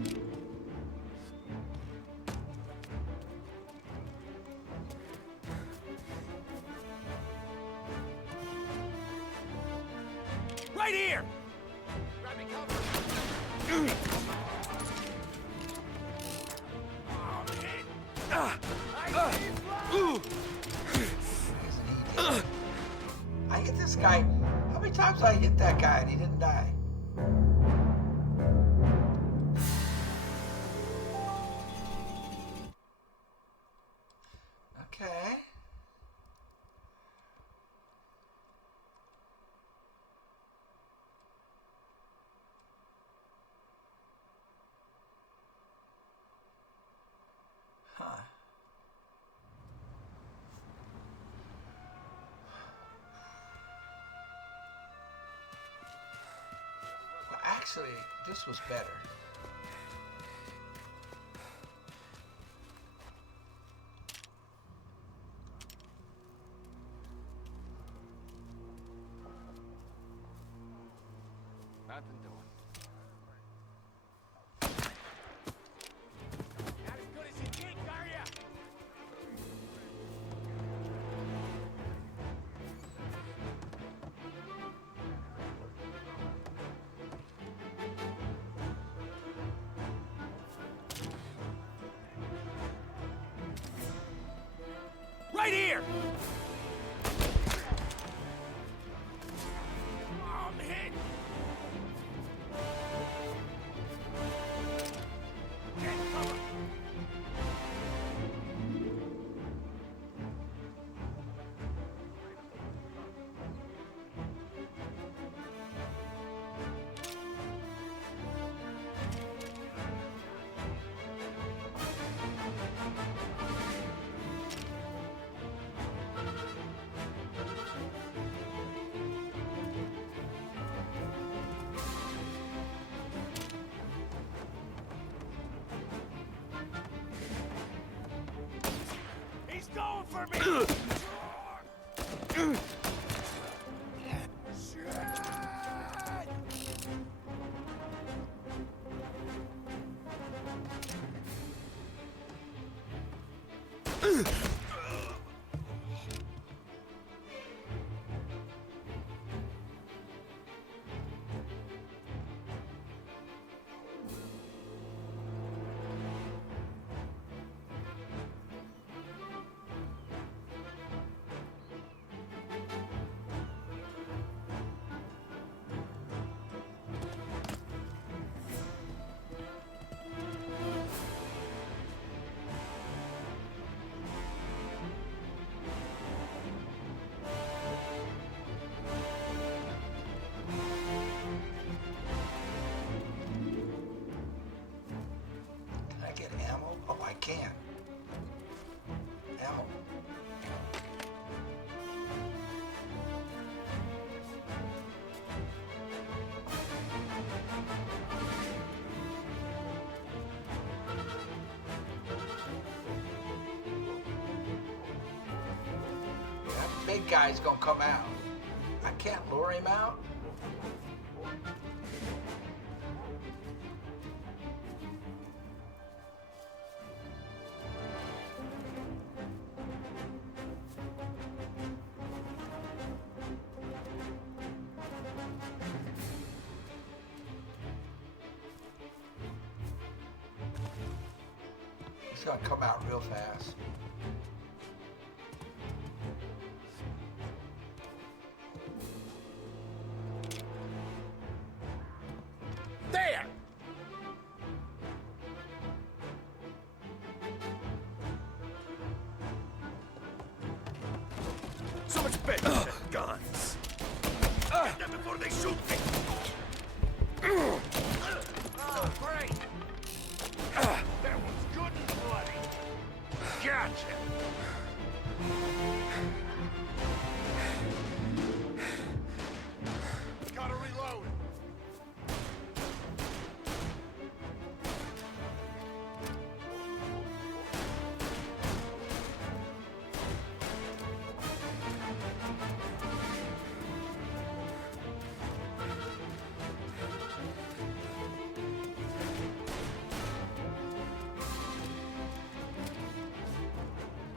Right here. I hit this guy. How many times did I hit that guy and he didn't die? Okay. Huh. Well, actually, this was better. Nothing doing. Not as good as you think, are ya? Right here! I'm hit! Get cover! He's going for me! Shit! Can I get ammo? Oh, I can. Ammo. That big guy's gonna come out. I can't lure him out. He's gonna come out real fast. There! So much better than guns. Get them before they shoot me. Oh, great! That one's good and bloody. Gotcha! Gotta reload.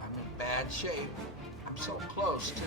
I'm in bad shape. I'm so close, too.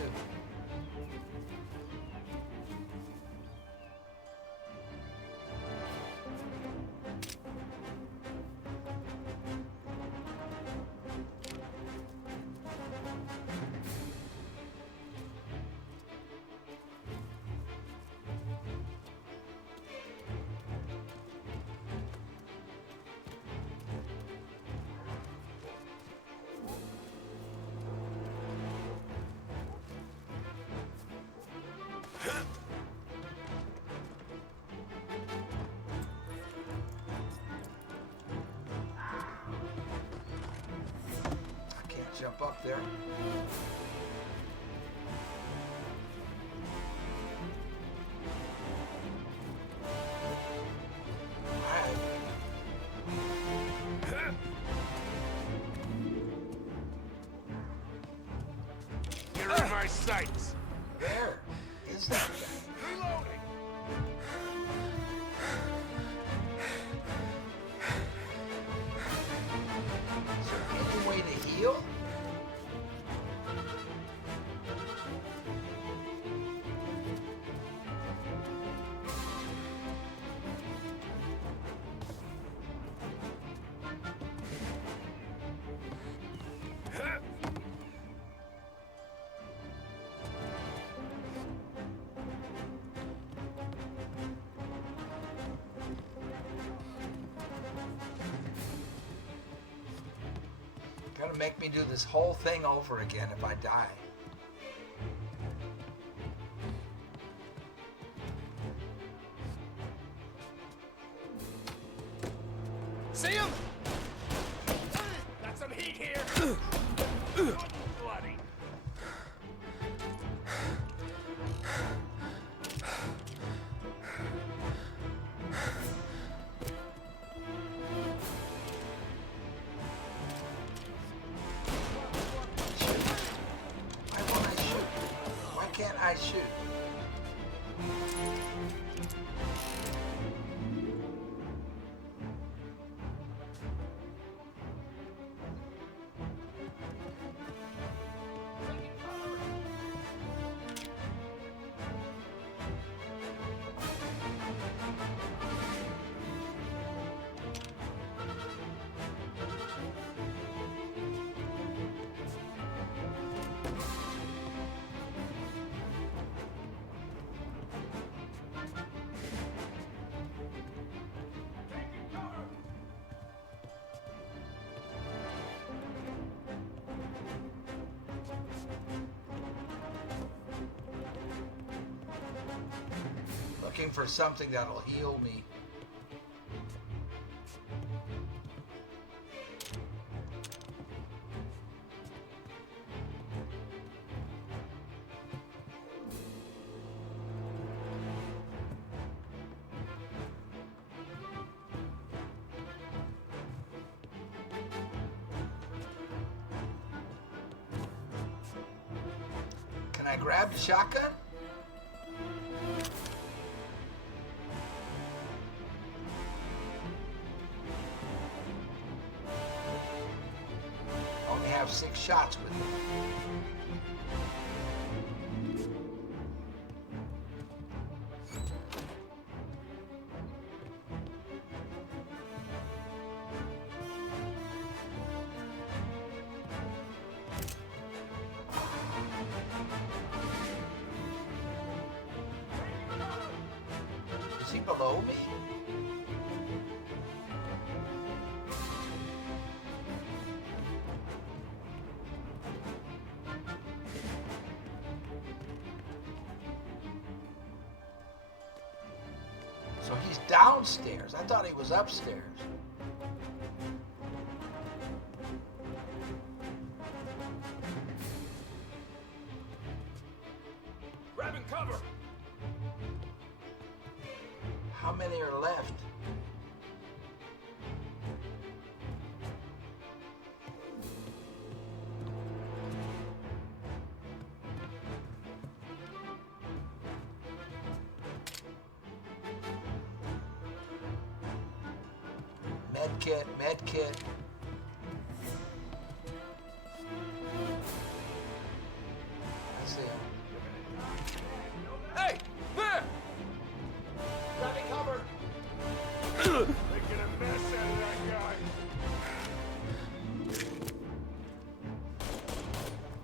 I can't jump up there. Alright. You're in my sights. Where is that guy? Reloading. Is there any way to heal? Gonna make me do this whole thing over again if I die. See him? Got some heat here. Bloody. Why won't I shoot? Why can't I shoot? looking for something that'll heal me. Can I grab the shotgun? Only have 6 shots with it. Is he below me? So he's downstairs. I thought he was upstairs. Grabbing cover. How many are left? Medkit, medkit. I see him. Hey, there! Grabbing cover. Making a mess out of that guy.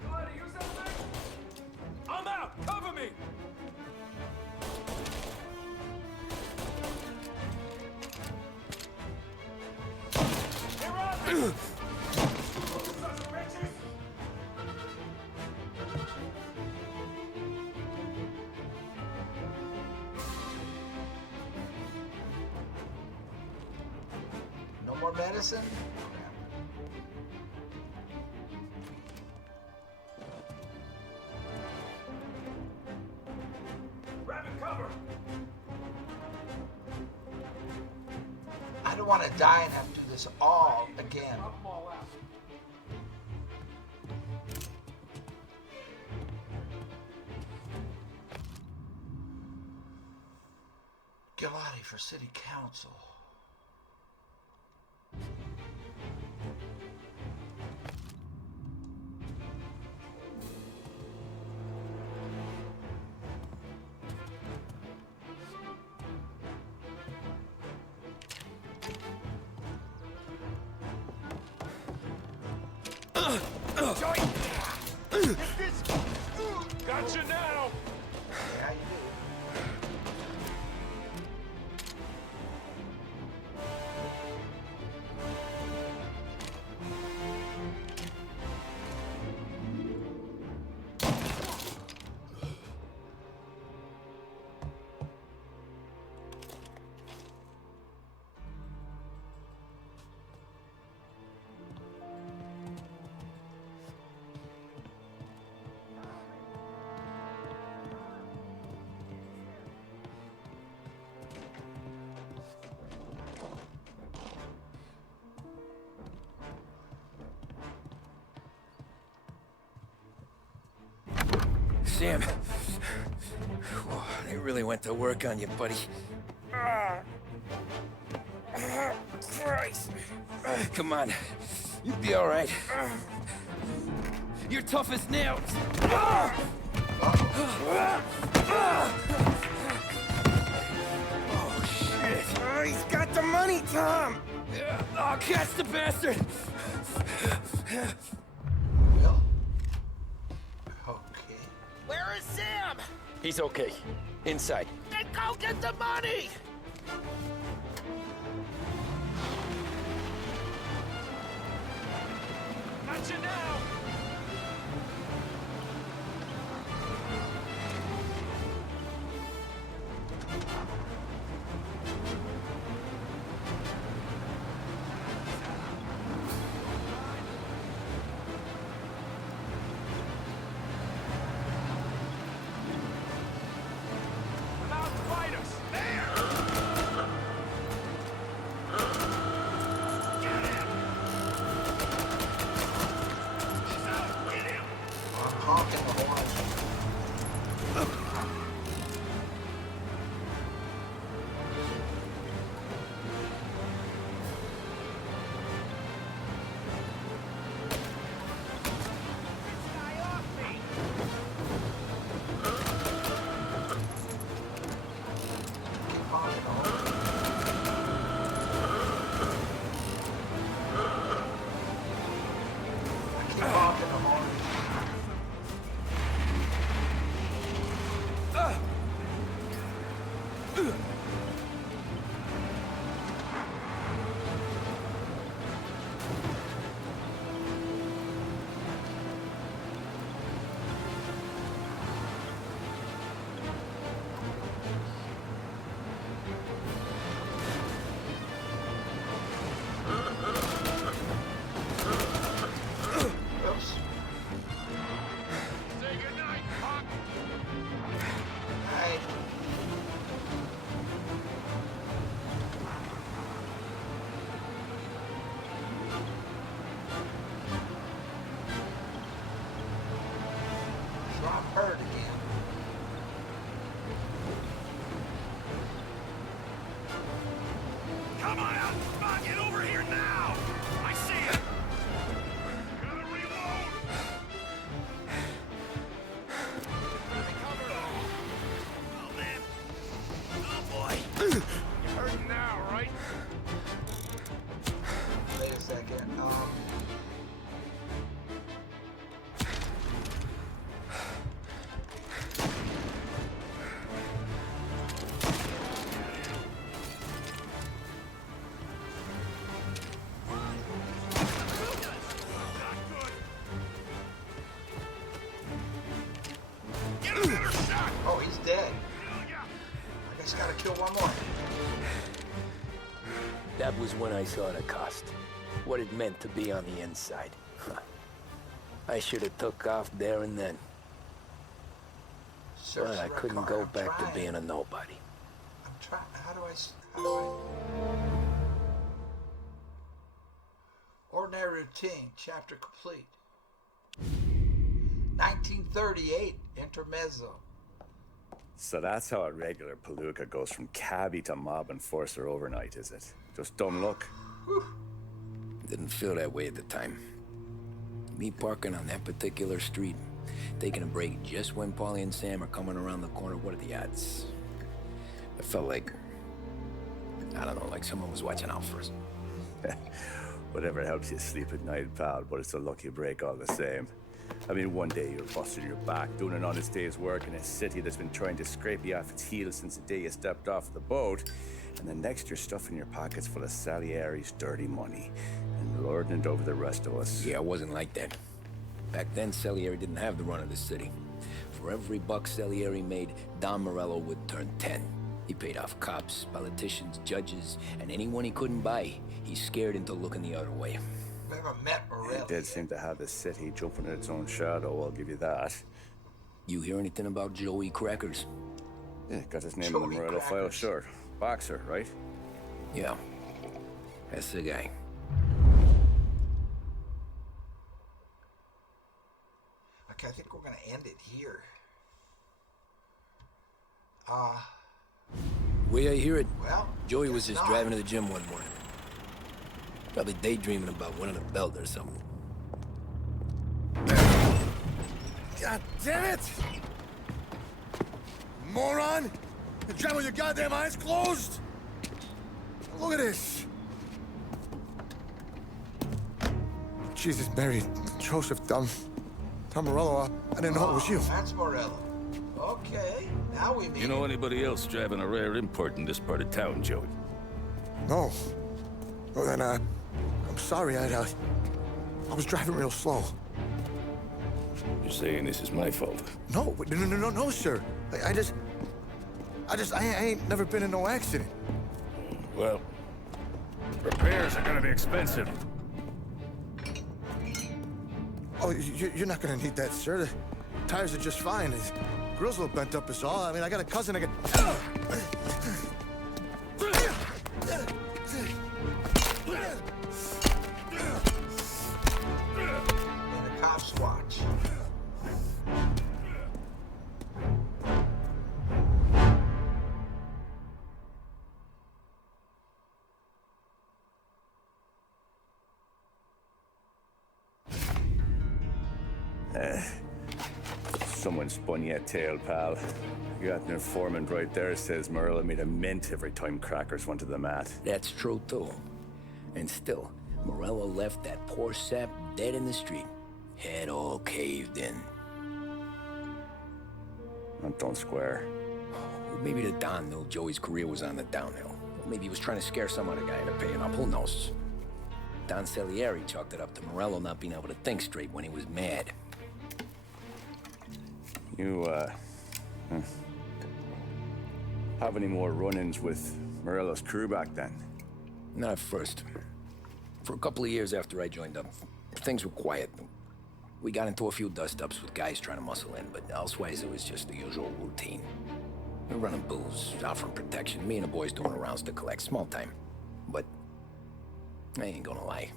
You want to use that thing? I'm out! Cover me! They're on me! Sons of bitches! No more medicine? Grabbing cover! I don't want to die and have to do this all again. I'm all out. Galati for city council. Gotcha now! Yeah, you do. Sam. Whoa, they really went to work on you, buddy. Christ. Come on. You'll be all right. You're tough as nails. Oh, shit. Oh, he's got the money, Tom. Oh, catch the bastard. Well, okay. Where is Sam? He's okay. Inside. Then go get the money! Gotcha now! Come on out! Come on, get over here now! I see it! Gotta reload! Oh, man! Oh, boy! You're hurting now, right? Wait a second. Oh, he's dead. I guess gotta kill one more. That was when I saw the cost. What it meant to be on the inside. I should have took off there and then. But I couldn't go back to being a nobody. I'm trying. How do I? Ordinary routine. Chapter complete. 1938. Intermezzo. So that's how a regular palooka goes from cabbie to mob enforcer overnight, is it? Just dumb luck? Didn't feel that way at the time. Me parking on that particular street, taking a break just when Paulie and Sam are coming around the corner, what are the odds? I felt like, I don't know, like someone was watching out for us. Whatever helps you sleep at night, pal, but it's a lucky break all the same. I mean, one day you're busting your back, doing an honest day's work in a city that's been trying to scrape you off its heels since the day you stepped off the boat, and the next you're stuffing your pockets full of Salieri's dirty money and lording it over the rest of us. Yeah, it wasn't like that. Back then, Salieri didn't have the run of the city. For every buck Salieri made, Don Morello would turn 10. He paid off cops, politicians, judges, and anyone he couldn't buy, he scared into looking the other way. Never met Morello. It did seem to have the city jumping in its own shadow, I'll give you that. You hear anything about Joey Crackers? Yeah, got his name in the Morello file, sure. Boxer, right? Yeah, that's the guy. Okay, I think we're gonna end it here. Way I hear it, well, Joey was just driving to the gym one morning. Probably daydreaming about winning a belt or something. God damn it! Moron! You drive with your goddamn eyes closed? Look at this! Jesus, Mary, Joseph, Don Morello, I didn't know it was you. That's Morello. Okay, now we meet. You know anybody else driving a rare import in this part of town, Joey? No. Well, then, I'm sorry, I was driving real slow. You're saying this is my fault? No, no, sir. I ain't never been in no accident. Well, repairs are gonna be expensive. Oh, you're not gonna need that, sir. The tires are just fine. The grill's a little bent up is all. I mean, I got a cousin that And the cops watch. Someone spun you a tail, pal. You got an informant right there says Morello made a mint every time Crackers went to the mat. That's true, too. And still, Morello left that poor sap dead in the street. Head all caved in. That don't square. Who Maybe the Don knew Joey's career was on the downhill. Or maybe he was trying to scare some other guy into paying up, who knows? Don Salieri chalked it up to Morello not being able to think straight when he was mad. You, have any more run-ins with Morello's crew back then? Not at first. For a couple of years after I joined up, things were quiet. We got into a few dust-ups with guys trying to muscle in, but elsewise it was just the usual routine. We're running booze, offering protection, me and the boys doing rounds to collect, small time. But I ain't gonna lie.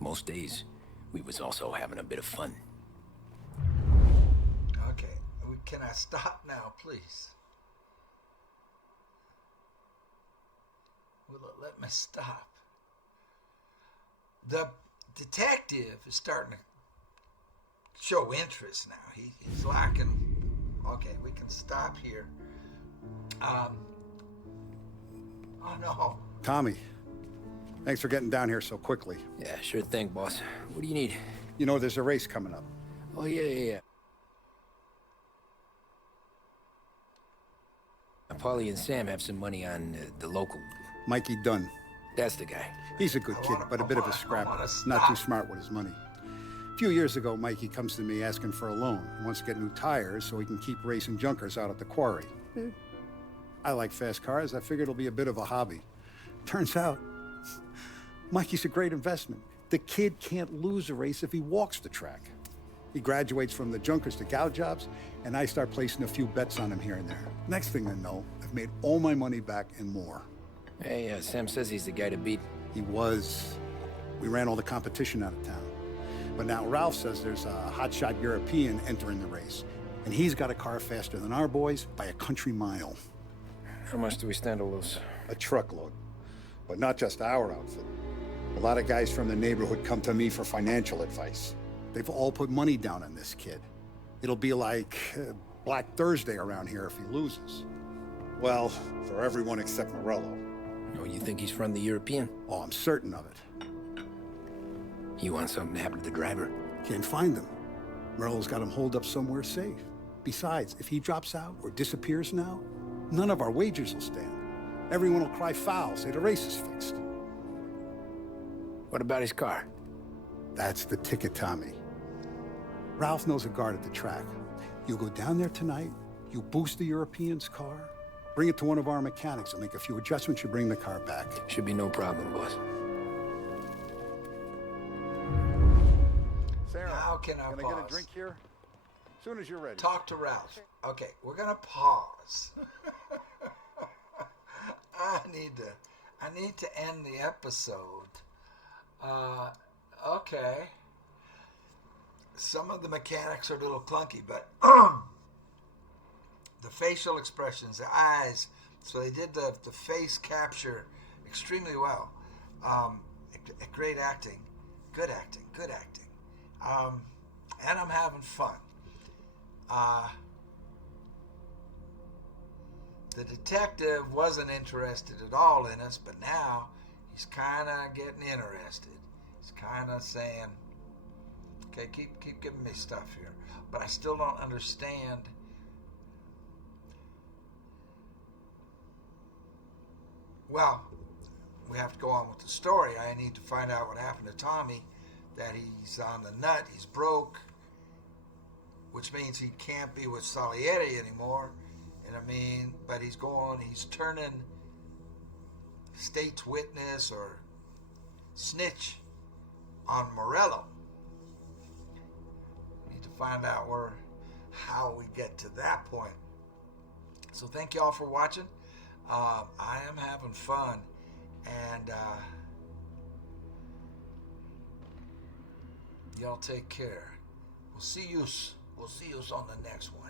Most days, we was also having a bit of fun. Okay, can I stop now, please? Will it let me stop? The detective is starting to show interest now. He's liking. Okay, we can stop here. Oh no. Tommy, thanks for getting down here so quickly. Yeah, sure thing, boss. What do you need? You know, there's a race coming up. Oh, yeah. Paulie and Sam have some money on the local. Mikey Dunn. That's the guy. He's a good kid, but a bit of a scrapper. Not too smart with his money. A few years ago, Mikey comes to me asking for a loan. He wants to get new tires so he can keep racing junkers out at the quarry. I like fast cars. I figured it'll be a bit of a hobby. Turns out, Mikey's a great investment. The kid can't lose a race if he walks the track. He graduates from the junkers to gal jobs, and I start placing a few bets on him here and there. Next thing I know, I've made all my money back and more. Hey, Sam says he's the guy to beat. He was. We ran all the competition out of town. But now Ralph says there's a hotshot European entering the race, and he's got a car faster than our boys by a country mile. How much do we stand to lose? A truckload. But not just our outfit. A lot of guys from the neighborhood come to me for financial advice. They've all put money down on this kid. It'll be like Black Thursday around here if he loses. Well, for everyone except Morello. Oh, you think he's from the European? Oh, I'm certain of it. You want something to happen to the driver? Can't find him. Morello's got him holed up somewhere safe. Besides, if he drops out or disappears now, none of our wagers will stand. Everyone will cry foul, say the race is fixed. What about his car? That's the ticket, Tommy. Ralph knows a guard at the track. You go down there tonight, you boost the European's car, bring it to one of our mechanics, and make a few adjustments, you bring the car back. Should be no problem, boss. Sarah, how can I get a drink here? As soon as you're ready. Talk to Ralph. Okay, we're gonna pause. I need to end the episode. Okay. Some of the mechanics are a little clunky, but the facial expressions, the eyes, so they did the face capture extremely well. Great acting. Good acting. And I'm having fun. The detective wasn't interested at all in us, but now he's kind of getting interested. He's kind of saying, okay, keep giving me stuff here. But I still don't understand. Well, we have to go on with the story. I need to find out what happened to Tommy, that he's on the nut, he's broke, which means he can't be with Salieri anymore. And I mean, but he's turning state's witness or snitch on Morello. We need to find out how we get to that point. So thank y'all for watching. I am having fun, and y'all take care. We'll see you on the next one.